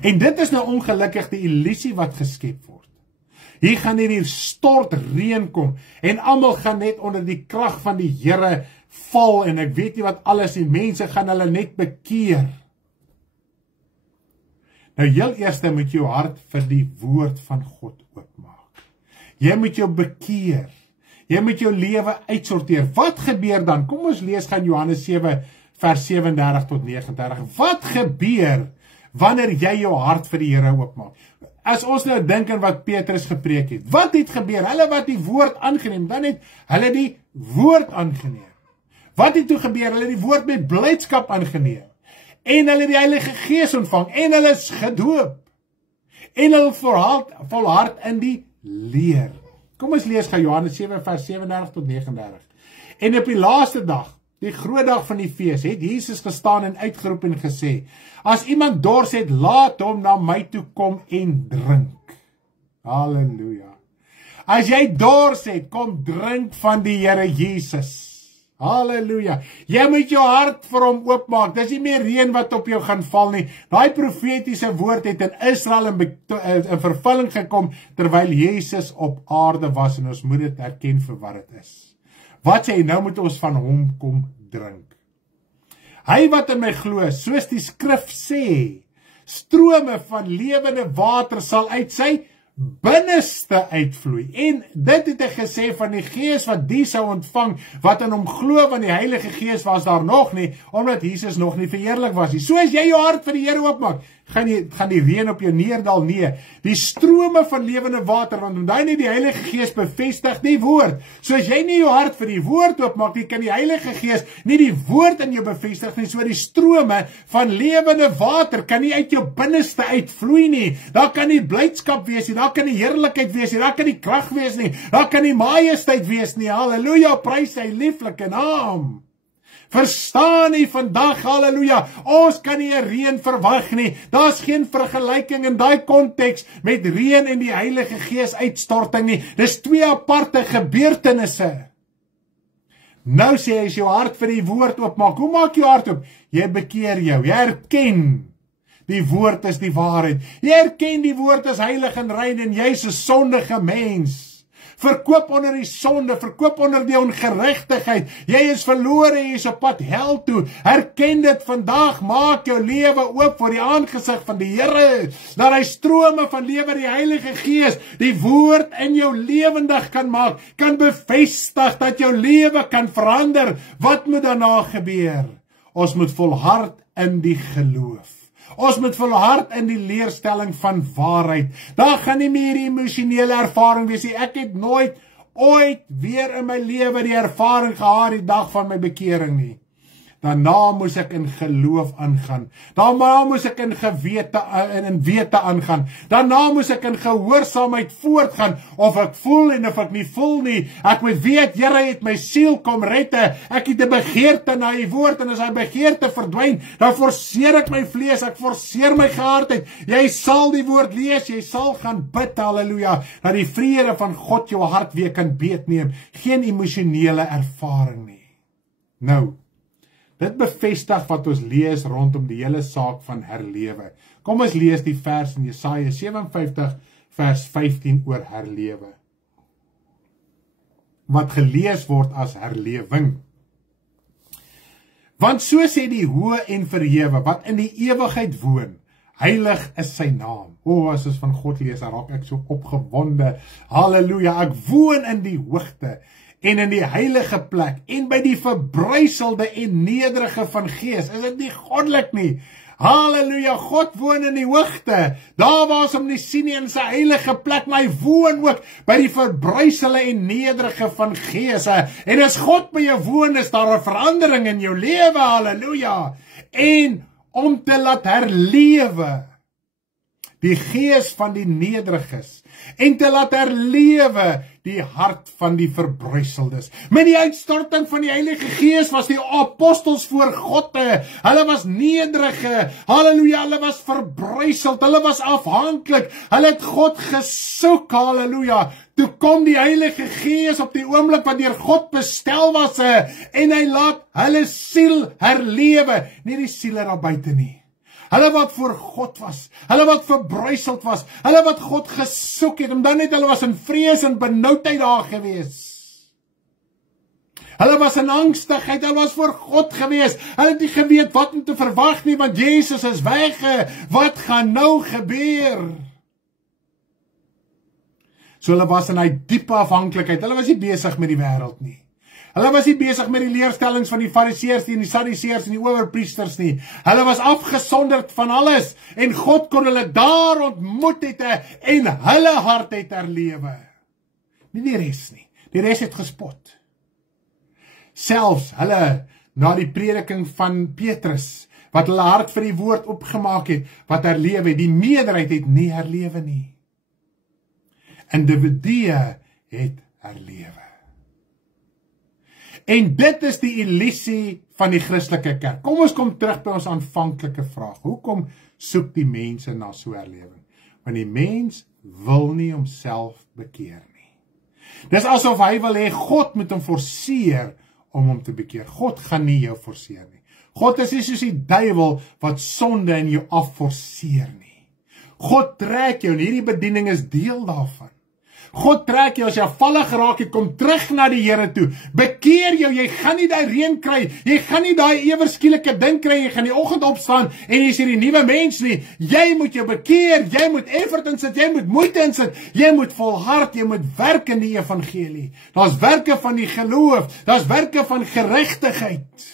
En dit is nou ongelukkig die illusie wat geskep word. Hier gaan hier stort reën kom en almal gaan net onder die krag van die Here val en ek weet nie wat alles, die mense gaan hulle net bekeer. Nou heel eers moet jou hart vir die woord van God oopmaak. Jy moet jou bekeer. Jy moet jou lewe uitsorteer. Wat gebeur dan? Kom ons lees gaan Johannes 7 vers 37 tot 39. Wat gebeur wanneer jy jou hart vir die Here oopmaak? As ons nou dink aan wat Petrus gepreek het, wat het gebeur? Hulle wat die woord aangeneem, dan het hulle die woord aangeneem. Wat het toe gebeur? Hulle het die woord met blydskap aangeneem. En hulle het die Heilige Gees ontvang, en hulle is gedoop. En hulle volhard in die leer. Kom ons lees gaan Johannes 7 vers 37 tot 39. En op die laaste dag, die groot dag van die fees, het Jesus gestaan en uitgeroep en gesê, as iemand dors het, laat hom na my toe kom en drink. Halleluja. As jy dors het, kom drink van die Here Jesus. Halleluja. Jy moet jou hart vir hom oopmaak. Dis nie meer reën wat op jou gaan val nie. Daai profetiese woord het in Israel in vervulling gekom terwyl Jesus op aarde was en ons moet dit erken vir wat dit is. Wat sê hy? Nou moet ons van hom kom drink. Hy wat in my glo, soos die skrif sê, strome van lewende water sal uit sy binneste uitvloei. En dit het hy gesê van die Gees wat die sou ontvang, wat in hom glo, want die Heilige Gees was daar nog nie, omdat Jesus nog nie verheerlik was nie. So as jy jou hart vir die Here oopmaak, gaan die reën op jou neerdal, nee. Die strome van lewende water, want onthou nie die Heilige Gees bevestig die woord. So as jy nie jou hart vir die woord oopmaak nie, kan die Heilige Gees nie die woord in jou bevestig nie. So die strome van lewende water kan nie uit jou binneste uitvloei nie. Daar kan nie blydskap wees nie, daar kan nie heerlikheid wees nie, daar kan nie krag wees nie, daar kan nie majesteit wees nie. Halleluja, prys sy lieflike naam. Verstaan nie vandag, halleluja, ons kan nie 'n reën verwag nie. Daar's geen vergelyking in daai konteks met reën en die Heilige Gees uitstorting nie. Dis twee aparte gebeurtenisse. Nou sê hy, as jou hart vir die woord oopmaak, hoe maak jou hart oop? Jy bekeer jou, jy erken die woord is die waarheid. Jy erken die woord is heilig en rein en jy's 'n sondige mens. Verkoop onder die sonde, verkoop onder die ongeregtigheid. Jy is verlore, jy is op pad hel toe. Herken dit vandag, maak jou lewe oop voor die aangesig van die Here. Dat hy strome van lewe, die Heilige Gees, die woord in jou lewendig kan maak, kan bevestig dat jou lewe kan verander. Wat moet daarna gebeur? Ons moet volhard in die geloof. Ons moet volhard in die leerstelling van waarheid. Daar gaan nie meer die emosionele ervaring wees nie. Ek het nooit ooit weer in my lewe die ervaring gehad die dag van my bekering nie. Daarna moes ek in geloof aangaan. Daarna moes ek in wete aangaan. Daarna moes ek in gehoorsaamheid voortgaan. Of ek voel en of ek nie voel nie. Ek moet weet, Here het my siel kom redde. Ek het 'n begeerte na die woord en as hy begeerte verdwyn, dan forceer ek my vlees, ek forceer my gehardheid. Jy sal die woord lees, jy sal gaan bid, halleluja, dat die vrede van God jou hart weer kan beetneem. Geen emosionele ervaring nie. Nou, dit bevestig wat ons lees rondom die hele saak van herlewe. Kom ons lees die vers in Jesaja 57 vers 15 oor herlewe. Wat gelees word as herlewing. Want so sê die hoë en verhewe, wat in die ewigheid woon, heilig is sy naam. As ons van God lees, dan raak ek so opgewonde. Halleluja, ek woon in die hoogte en in die heilige plek, en by die verbryselde en nederige van gees. Is dit nie goddelik nie? Halleluja, God woon in die hoogte. Daar waar ons hom nie sien nie, in sy heilige plek, maar hy woon ook by die verbryselde en nederige van gees. En as God by jou woon, is daar 'n verandering in jou lewe, halleluja. En om te laat herlewe. die gees van die nederiges, en te laat herlewe die hart van die verbruiseldes. Met die uitstorting van die Heilige Gees was die apostels voor God, hulle was nederige, halleluja, hulle was verbruiseld, hulle was afhanklik, hulle het God gesoek, halleluja. Toe kom die Heilige Gees op die oomblik wat deur God bestel was, en hy laat hulle siel herlewe, nie die siele daar buite nie. Hulle wat voor God was, hulle wat verbruiseld was, hulle wat God gesoek het, en dan net hulle was in vrees en benoudheid daar gewees. Hulle was in angstigheid, hulle was voor God gewees, hulle het nie geweet wat om te verwag nie, want Jesus is weg, wat gaan nou gebeur? So hulle was in hy diepe afhanklikheid, hulle was nie besig met die wêreld nie. Hulle was nie besig met die leerstellings van die fariseërs en die sadduseërs en die owerpriesters nie. Hulle was afgesonderd van alles, en God kon hulle daar ontmoet het, en hulle hart het herlewe. Nie die res nie, die res het gespot. Selfs hulle, na die prediking van Petrus, wat hulle hart vir die woord opgemaak het, wat herlewe, die meerderheid het nie herlewe nie. Individue het herlewe. En dit is die illusie van die Christelike kerk. Kom ons kom terug by ons aanvanklike vraag. Hoekom soek die mense na so herlewing? Want die mens wil nie homself bekeer nie. Dis asof hy wil hê God moet hom forceer om hom te bekeer. God gaan nie jou forceer nie. God is nie soos die duiwel wat sonde in jou afforceer nie. God trek jou, en hierdie bediening is deel daarvan. God trek jou, as jy afvallig geraak het, kom terug na die Here toe. Bekeer jou, jy gaan nie daai reën kry, jy gaan nie daai ewer skielike ding kry, jy gaan die oggend opstaan, en jy is hierdie nuwe mens nie. Jy moet jou bekeer, jy moet effort insit, jy moet moeite insit, jy moet volhard, jy moet werk in die evangelie. Daar's werke van die geloof, daar's werke van geregtigheid.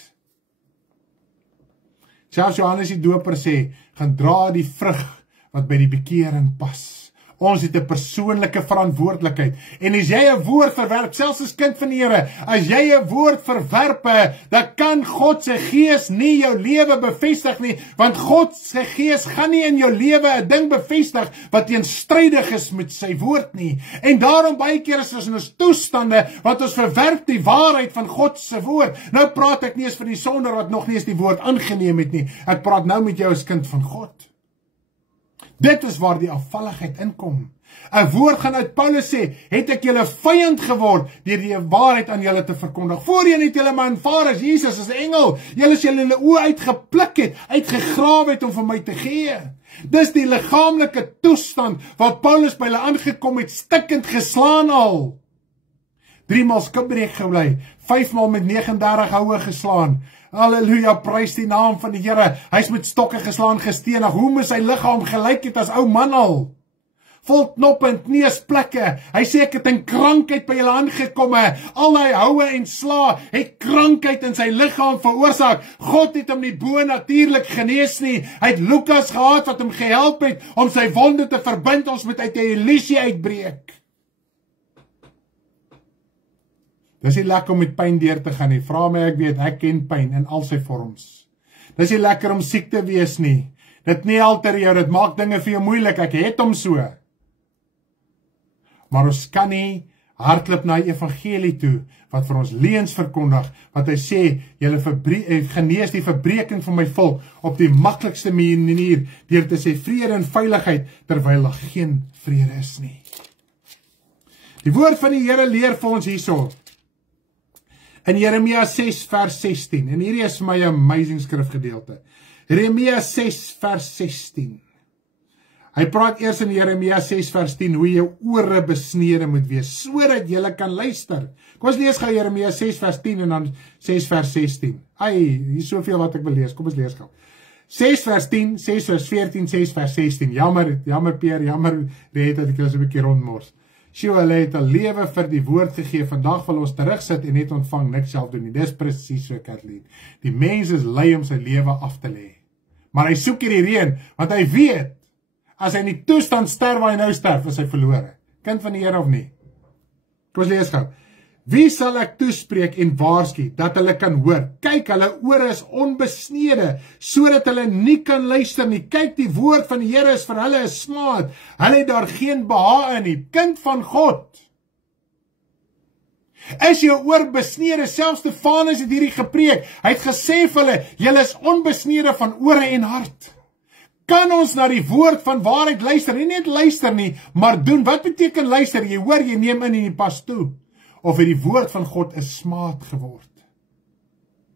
Selfs Johannes die Doper sê, gaan dra die vrug wat by die bekering pas. Ons het 'n persoonlike verantwoordelikheid. En as jy 'n woord verwerp, selfs as kind van die Here, as jy 'n woord verwerp, dan kan God se gees nie jou lewe bevestig nie, want God se gees gaan nie in jou lewe 'n ding bevestig wat teenstrydig is met sy woord nie. En daarom baie keer is ons in 'n toestande wat ons verwerp die waarheid van God se woord. Nou praat ek nie eens vir die sonder wat nog nie eens die woord aangeneem het nie. Ek praat nou met jou as kind van God. Dit is waar die afvalligheid inkom. 'n woord gaan uit Paulus sê, het ek julle vyand geword deur die waarheid aan julle te verkondig. Voorheen het julle my aanvaar as Jesus as 'n engel. Julle is julle oë uitgepluk het, uitgegrawe het om vir my te gee. Dis die liggaamlike toestand wat Paulus by hulle aangekom het, stikkend geslaan al. 3 maal skipbreek gebly, 5 maal met 39 houe geslaan. Halleluja, prys die naam van die Here. Hy's met stokke geslaan, gestenig. Hoe moes sy liggaam gelyk het as ou man al? Vol knoppe en kneusplekke. Hy sê ek het in krankheid by julle aangekomme. Al hy houe en sla het krankheid in sy liggaam veroorsaak. God het hom nie bo-natuurlik genees nie. Hy het Lukas gehad wat hom gehelp het om sy wonde te verbind. Ons moet uit die illusie uitbreek. Dis nie lekker om met pyn deur te gaan nie. Vra my, ek weet, ek ken pyn in al sy vorms. Dis nie lekker om siek te wees nie. Dit nie alter jou, dit maak dinge vir jou moeilik. Ek het hom so. Maar ons kan nie hardloop na die evangelie toe, wat vir ons leuns verkondig, wat hy sê, julle genees die verbreking van my volk op die maklikste manier, deur te sê vrede en veiligheid, terwyl daar geen vrede is nie. Die woord van die Here leer vir ons hierso, in Jeremia 6 vers 16, en hierdie is vir my 'n amazing skrifgedeelte. Jeremia 6 vers 16. Hy praat eers in Jeremia 6 vers 10, hoe jou ore besnede moet wees, sodat jy kan luister. Kom ons lees gou Jeremia 6 vers 10 en dan 6 vers 16. Hier is soveel wat ek wil lees, kom ons lees gou. 6 vers 10, 6 vers 14, 6 vers 16. Jammer Peer, jammer, weet dat ek jou so 'n bietjie rondmors. Sjoe, hulle het 'n lewe vir die woord gegee, vandag wil ons terugsit en net ontvang, niks self doen nie. Dis presies so, Kathleen. Die mens is lui om sy lewe af te lê. Maar hy soek hierdie reën, want hy weet, as hy in die toestand sterf waar hy nou sterf, is hy verlore. Kind van die Here of nie? Kom ons lees gou. Wie sal ek toespreek en waarsku, dat hulle kan hoor? Kyk, hulle ore is onbesnede, sodat hulle nie kan luister nie. Kyk, die woord van die Here is vir hulle 'n smaad. Hulle het daar geen behae in nie. Kind van God, is jou oor besnede? Selfs Stefanus het hierdie gepreek. Hy het gesê vir hulle, julle is onbesnede van ore en hart. Kan ons na die woord van waarheid luister? Nie net luister nie, maar doen. Wat beteken luister? Jy hoor, jy neem in en jy pas toe. Of het die woord van God 'n smaad geword?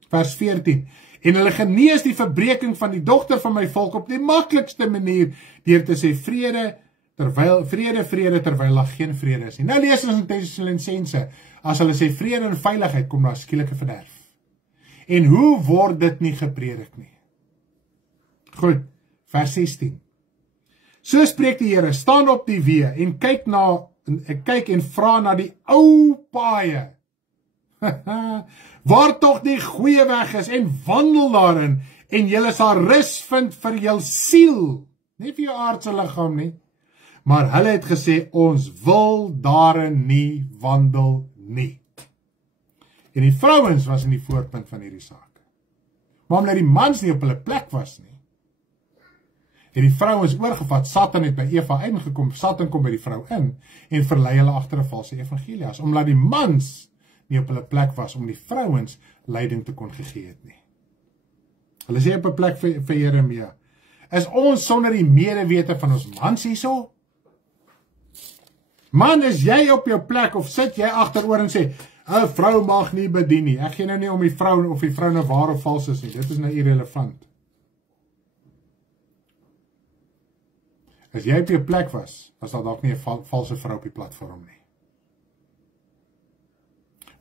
Vers 14. En hulle genees die verbreeking van die dogter van my volk op die maklikste manier, deur te sê vrede, terwyl daar geen vrede is nie. Nou lees ons in Tessalonisense, as hulle sê vrede en veiligheid, kom daar skielike verderf. En hoe word dit nie gepredik nie? Goed, vers 16. So spreek die Here, staan op die weë en kyk en vra na die ou paaie, waar tog die goeie weg is, en wandel daarin, en julle sal rus vind vir jul siel, nie vir jou aardse liggaam nie. Maar hulle het gesê, ons wil daarin nie wandel nie. En die vrouens was in die voorpunt van hierdie saak. Maar omdat die mans nie op hulle plek was nie, het die vrouens oorgevat. Satan het by Eva ingekom, Satan kom by die vrou in, en verlei hulle agter 'n valse evangelie, omdat die mans nie op hulle plek was, om die vrouens leiding te kon gegee het nie. Hulle sê op 'n plek vir Jeremia, is ons sonder die medewete van ons mans hierso? Man, is jy op jou plek, of sit jy agteroor en sê, 'n vrou mag nie bedien nie. Ek gee nou nie om die vrou, of die vrou nou waar of vals is nie, dit is nou irrelevant. As jy op jou plek was daar dalk nie 'n valse vrou op die platform nie.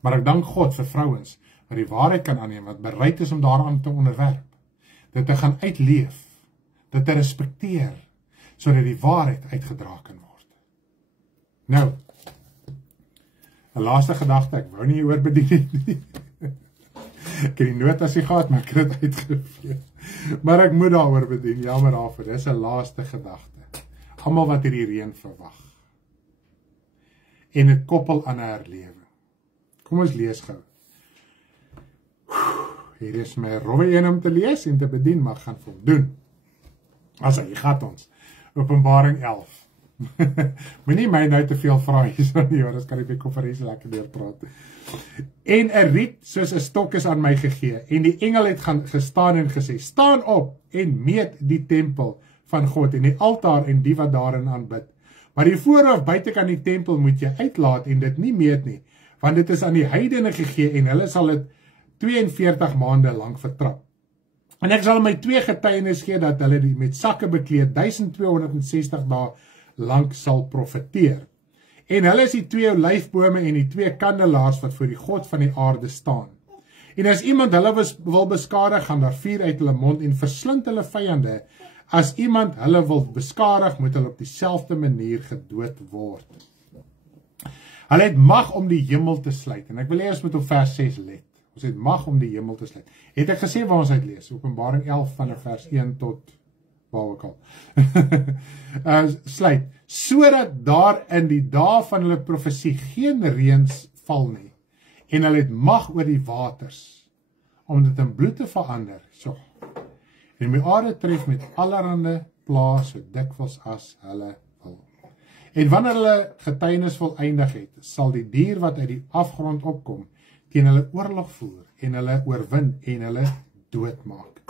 Maar ek dank God vir vrouens wat die waarheid kan aanneem, wat bereid is om daaraan te onderwerp, dit te gaan uitleef, dit te respekteer, sodat die waarheid uitgedra kan word. Nou, 'n laaste gedagte, ek wou nie oor bedien het nie. Ek het die notasie gehad, maar ek het dit uitgevee. Maar ek moet daaroor bedien, jammer daarvoor, dis 'n laaste gedagte. Almal wat hierdie reën verwag. En dit koppel aan 'n herlewing. Kom ons lees gou. Hier is my rowwe een om te lees en te bedien, maar gaan vir hom doen. As hy gaat ons. Openbaring 11. Moenie my nou te veel vra hierso nie, hoor, as kan ek by konferensie lekker deurpraat. En 'n riet soos 'n stok is aan my gegee, en die engel het gestaan en gesê, staan op en meet die tempel van God en die altaar en die wat daarin aanbid. Maar die voorhoof buitekant die tempel moet jy uitlaat en dit nie meet nie, want dit is aan die heidene gegee en hulle sal dit 42 maande lank vertrap. En ek sal my 2 getuienis gee dat hulle die met sakke bekleed 1260 dae lank sal profeteer. En hulle is die 2 olyfbome en die 2 kandelaars wat voor die God van die aarde staan. En as iemand hulle wil beskadig, gaan daar vuur uit hulle mond en verslind hulle vyande. As iemand hulle wil beskadig, moet hulle op dieselfde manier gedood word. Hulle het mag om die hemel te sluit. En ek wil hê ons moet op vers 6 let. Ons het mag om die hemel te sluit. Het ek gesê waar ons uit lees? Openbaring 11 van vers 1 tot waar ook al. Sluit. Sodat daar in die dae van hulle profesie geen reëns val nie. En hulle het mag oor die waters, om dit in bloed te verander. So. En my aarde tref met allerhande plaas, so dikwels as hulle wil. En wanneer hulle getuienis volëindig het, sal die dier wat uit die afgrond opkom, teen hulle oorlog voer, en hulle oorwin, en hulle doodmaak.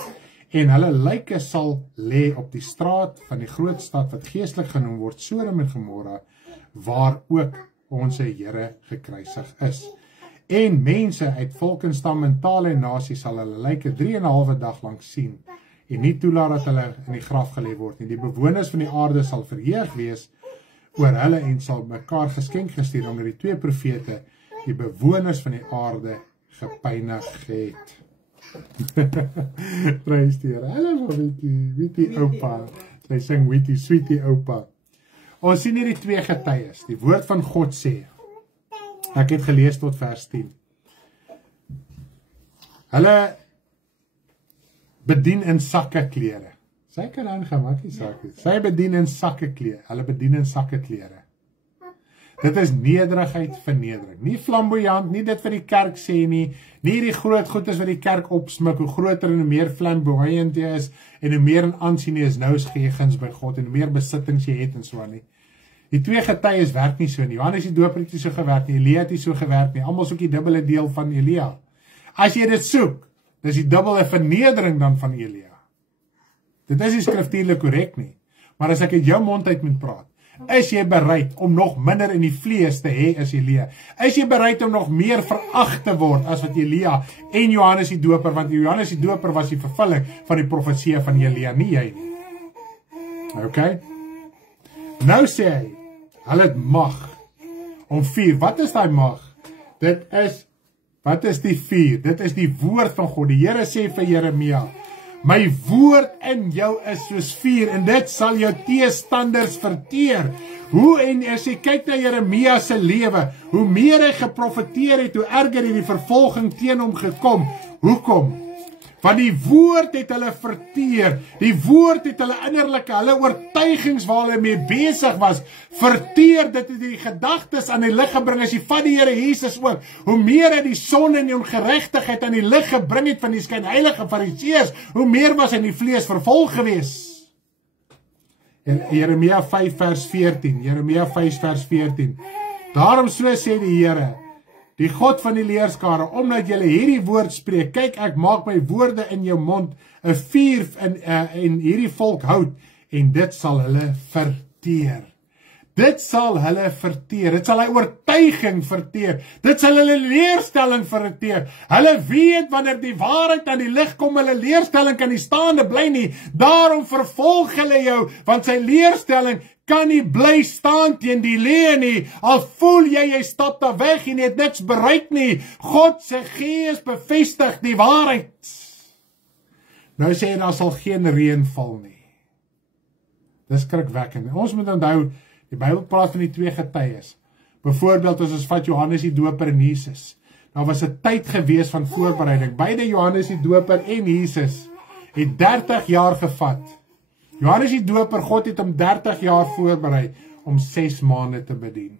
En hulle lyke sal lê op die straat van die groot stad, wat geestelik genoem word, Sodom en Gomorra, waar ook ons Here gekruisig is. En mense uit volke, stamme en tale en nasies sal hulle lyke 3,5 dag lank sien, en nie toelaat dat hulle in die graf gelê word nie. Die bewoners van die aarde sal verheug wees oor hulle en sal mekaar geskenk gestuur, omdat die 2 profete die bewoners van die aarde gepynig het. Prys die Here. Hallo Witty oupa. Sy sing Witty, sweetie oupa. Ons sien hier die 2 getuies. Die woord van God sê, ek het gelees tot vers 10. Hulle bedien in sakke klere. Sy kan aangaan, maak nie saak nie. Sy bedien in sakke klere. Hulle bedien in sakke klere. Dit is nederigheid, vernedering. Nie flamboyant, nie dit wat die kerk sê nie, nie die groot goed is wat die kerk opsmik, hoe groter en hoe meer flamboyant jy is, en hoe meer in aansien jy is, nou is gee guns by God, en hoe meer besittings jy het en so aan nie. Die twee getuies werk nie so nie. Johannes die Doper het nie so gewerk nie, Elia het nie so gewerk nie, almal soek die dubbele deel van Elia. As jy dit soek, dis die dubbele vernedering dan van Elia. Dit is nie skriftuurlik korrek nie, maar as ek uit jou mond uit moet praat, is jy bereid om nog minder in die vlees te hê as Elia? Is jy bereid om nog meer verag te word as wat Elia en Johannes die Doper, want Johannes die Doper was die vervulling van die profesie van Elia, nie jy nie. Okay? Nou sê hy, hulle het mag om vuur. Wat is die mag? Wat is die vuur? Dit is die woord van God. Die Here sê vir Jeremia, my woord in jou is soos vuur en dit sal jou teestanders verteer. En as jy kyk na Jeremia se lewe, hoe meer hy geprofeteer het, hoe erger het die vervolging teen hom gekom. Hoekom? Want die woord het hulle verteer, die woord het hulle oortuigings waar hulle mee besig was, verteer, dit het die gedagtes aan die lig gebring, as jy vat die Here Jesus ook, hoe meer hy die sonde en die ongeregtigheid aan die lig gebring het van die skynheilige fariseërs, hoe meer was hy in die vlees vervolg gewees. Jeremia 5 vers 14, daarom so sê die Here, die God van die leerskare, omdat julle hierdie woord spreek, kyk, ek maak my woorde in jou mond, 'n vuur in hierdie volk hout, en dit sal hulle verteer. Dit sal hulle verteer, dit sal hy oortuiging verteer, dit sal hulle leerstelling verteer. Hulle weet wanneer die waarheid aan die lig kom, hulle leerstelling kan nie staande bly nie, daarom vervolg hulle jou, want sy leerstelling kan nie bly staan teen die leë nie, al voel jy stap daar weg en jy het niks bereik nie. God se gees bevestig die waarheid. Nou sê hy, daar sal geen reën val nie. Dis skrikwekkend. Ons moet onthou, die Bybel praat van die twee getuies. Byvoorbeeld, as ons vat Johannes die Doper en Jesus. Daar was 'n tyd gewees van voorbereiding. Beide Johannes die Doper en Jesus het 30 jaar gevat. Johannes die Doper, God het hom 30 jaar voorberei om 6 maande te bedien.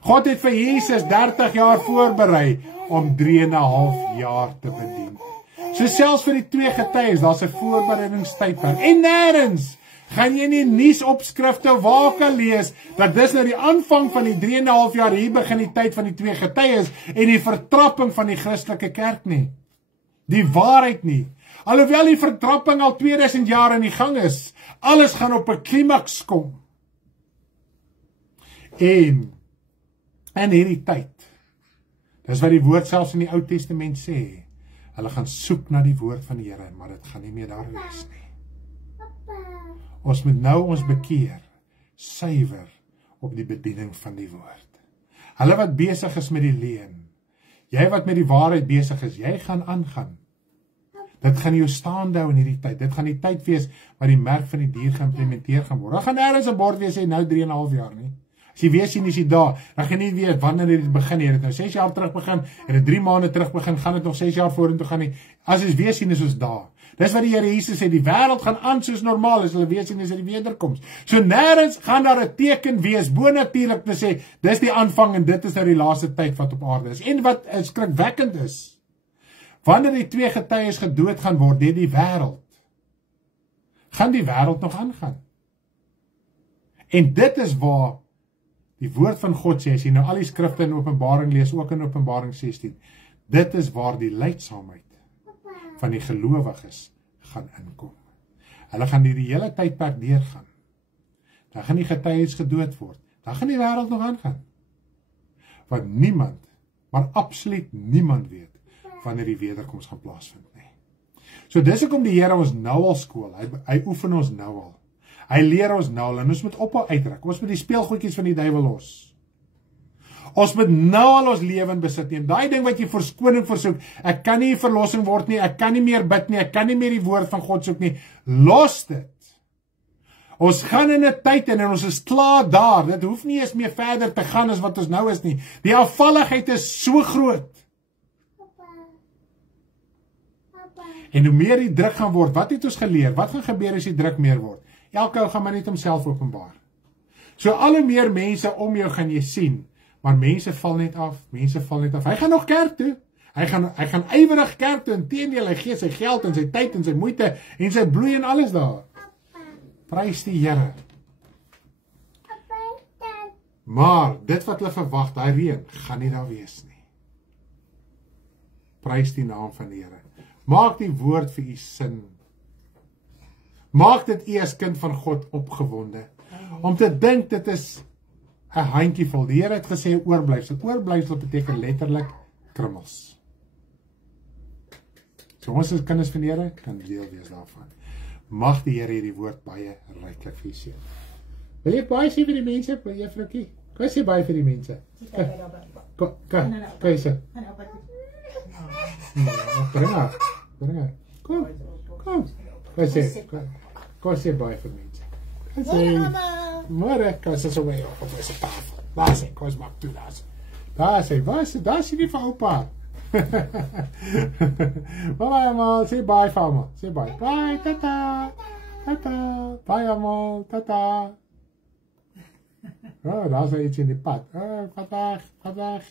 God het vir Jesus 30 jaar voorberei om 3,5 jaar te bedien. So selfs vir die twee getuies, daar's 'n voorbereidingstydperk. En nêrens gaan jy nie nuusopskrifte waar kan lees, dat dis nou die aanvang van die 3,5 jaar, hier begin die tyd van die twee getuies, en die vertrapping van die Christelike kerk nie. Die waarheid nie. Alhoewel die vertrapping al 2000 jaar in die gang is, alles gaan op 'n klimaks kom. En in hierdie tyd, dis wat die woord selfs in die Ou Testament sê, hulle gaan soek na die woord van die Here, maar dit gaan nie meer daar wees nie. Ons moet nou ons bekeer, suiwer op die bediening van die woord. Hulle wat besig is met die leuen, jy wat met die waarheid besig is, jy gaan aangaan. Dit gaan jou staande hou in hierdie tyd. Dit gaan die tyd wees waar die merk van die dier geïmplementeer gaan word. Daar gaan nêrens 'n bord wees sê nou 3,5 jaar nie. As jy weer sien is jy daar, dan gaan jy nie weet wanneer dit begin nie. Het dit nou 6 jaar terug begin, het dit 3 maande terug begin, gaan dit nog 6 jaar vorentoe gaan nie. As jy weer sien is ons daar. Dis wat die Here Jesus sê, die wêreld gaan aan soos normaal, as hulle weer sien is dit die wederkoms. So nêrens gaan daar 'n teken wees, bonatuurlik te sê, dis die aanvang en dit is nou die laaste tyd wat op aarde is. En wat skrikwekkend is, wanneer die twee getuies gedood gaan word deur die wêreld, gaan die wêreld nog aangaan. En dit is waar die woord van God sê, as jy nou al die skrifte in Openbaring lees, ook in Openbaring 16, dit is waar die lydsaamheid van die gelowiges gaan inkom. Hulle gaan die hele tydperk deurgaan. Dan gaan die getuies gedood word. Dan gaan die wêreld nog aangaan. Want niemand, maar absoluut niemand weet wanneer die wederkoms gaan plaasvind nie. So dis hoekom die Here ons nou al skool. Hy oefen ons nou al. Hy leer ons nou al en ons moet ophou uitrek. Ons moet die speelgoedjies van die duiwel los. Ons moet nou al ons lewe besit nie. En daai ding wat jy verskoning versoek, ek kan nie verlossing word nie, ek kan nie meer bid nie, ek kan nie meer die woord van God soek nie. Los dit. Ons gaan in 'n tyd en ons is klaar daar. Dit hoef nie eens meer verder te gaan as wat ons nou is nie. Die afvalligheid is so groot. En hoe meer die druk gaan word, wat het ons geleer? Wat gaan gebeur as die druk meer word? Elke ou gaan maar net homself openbaar. So al hoe meer mense om jou gaan jy sien, maar mense val net af, mense val net af. Hy gaan nog kerk toe. Hy gaan ywerig kerk toe, inteendeel hy gee sy geld en sy tyd en sy moeite en sy bloei en alles daar. Prys die Here. Maar dit wat hulle verwag, daai reën, gaan nie daar wees nie. Prys die naam van die Here. Maak die woord vir u sin. Maak dit u as kind van God opgewonde. Om te dink dit is 'n handjievol. Die Here het gesê oorblyfsel. Oorblyfsel beteken letterlik krummels. So ons as kinders van die Here kan deel wees daarvan. Mag die Here hierdie woord baie ryklik vir u seën. Wil jy baie sê vir die mense, juffroukie? Kan jy sê baie vir die mense? Kan jy sê? Bring haar. Kom. Kan jy sê baie vir mense? Kan sê, môre, kan sy so mee op sy tafel. Daar sê, kom ons maak toe daar sê. Daar sê nie vir oupa. Bye allemaal, sê bye vir allemaal. Sê bye. Bye, tata. Tata. Bye allemaal, tata. Oh, daar is iets in die pad. Oh, vandag.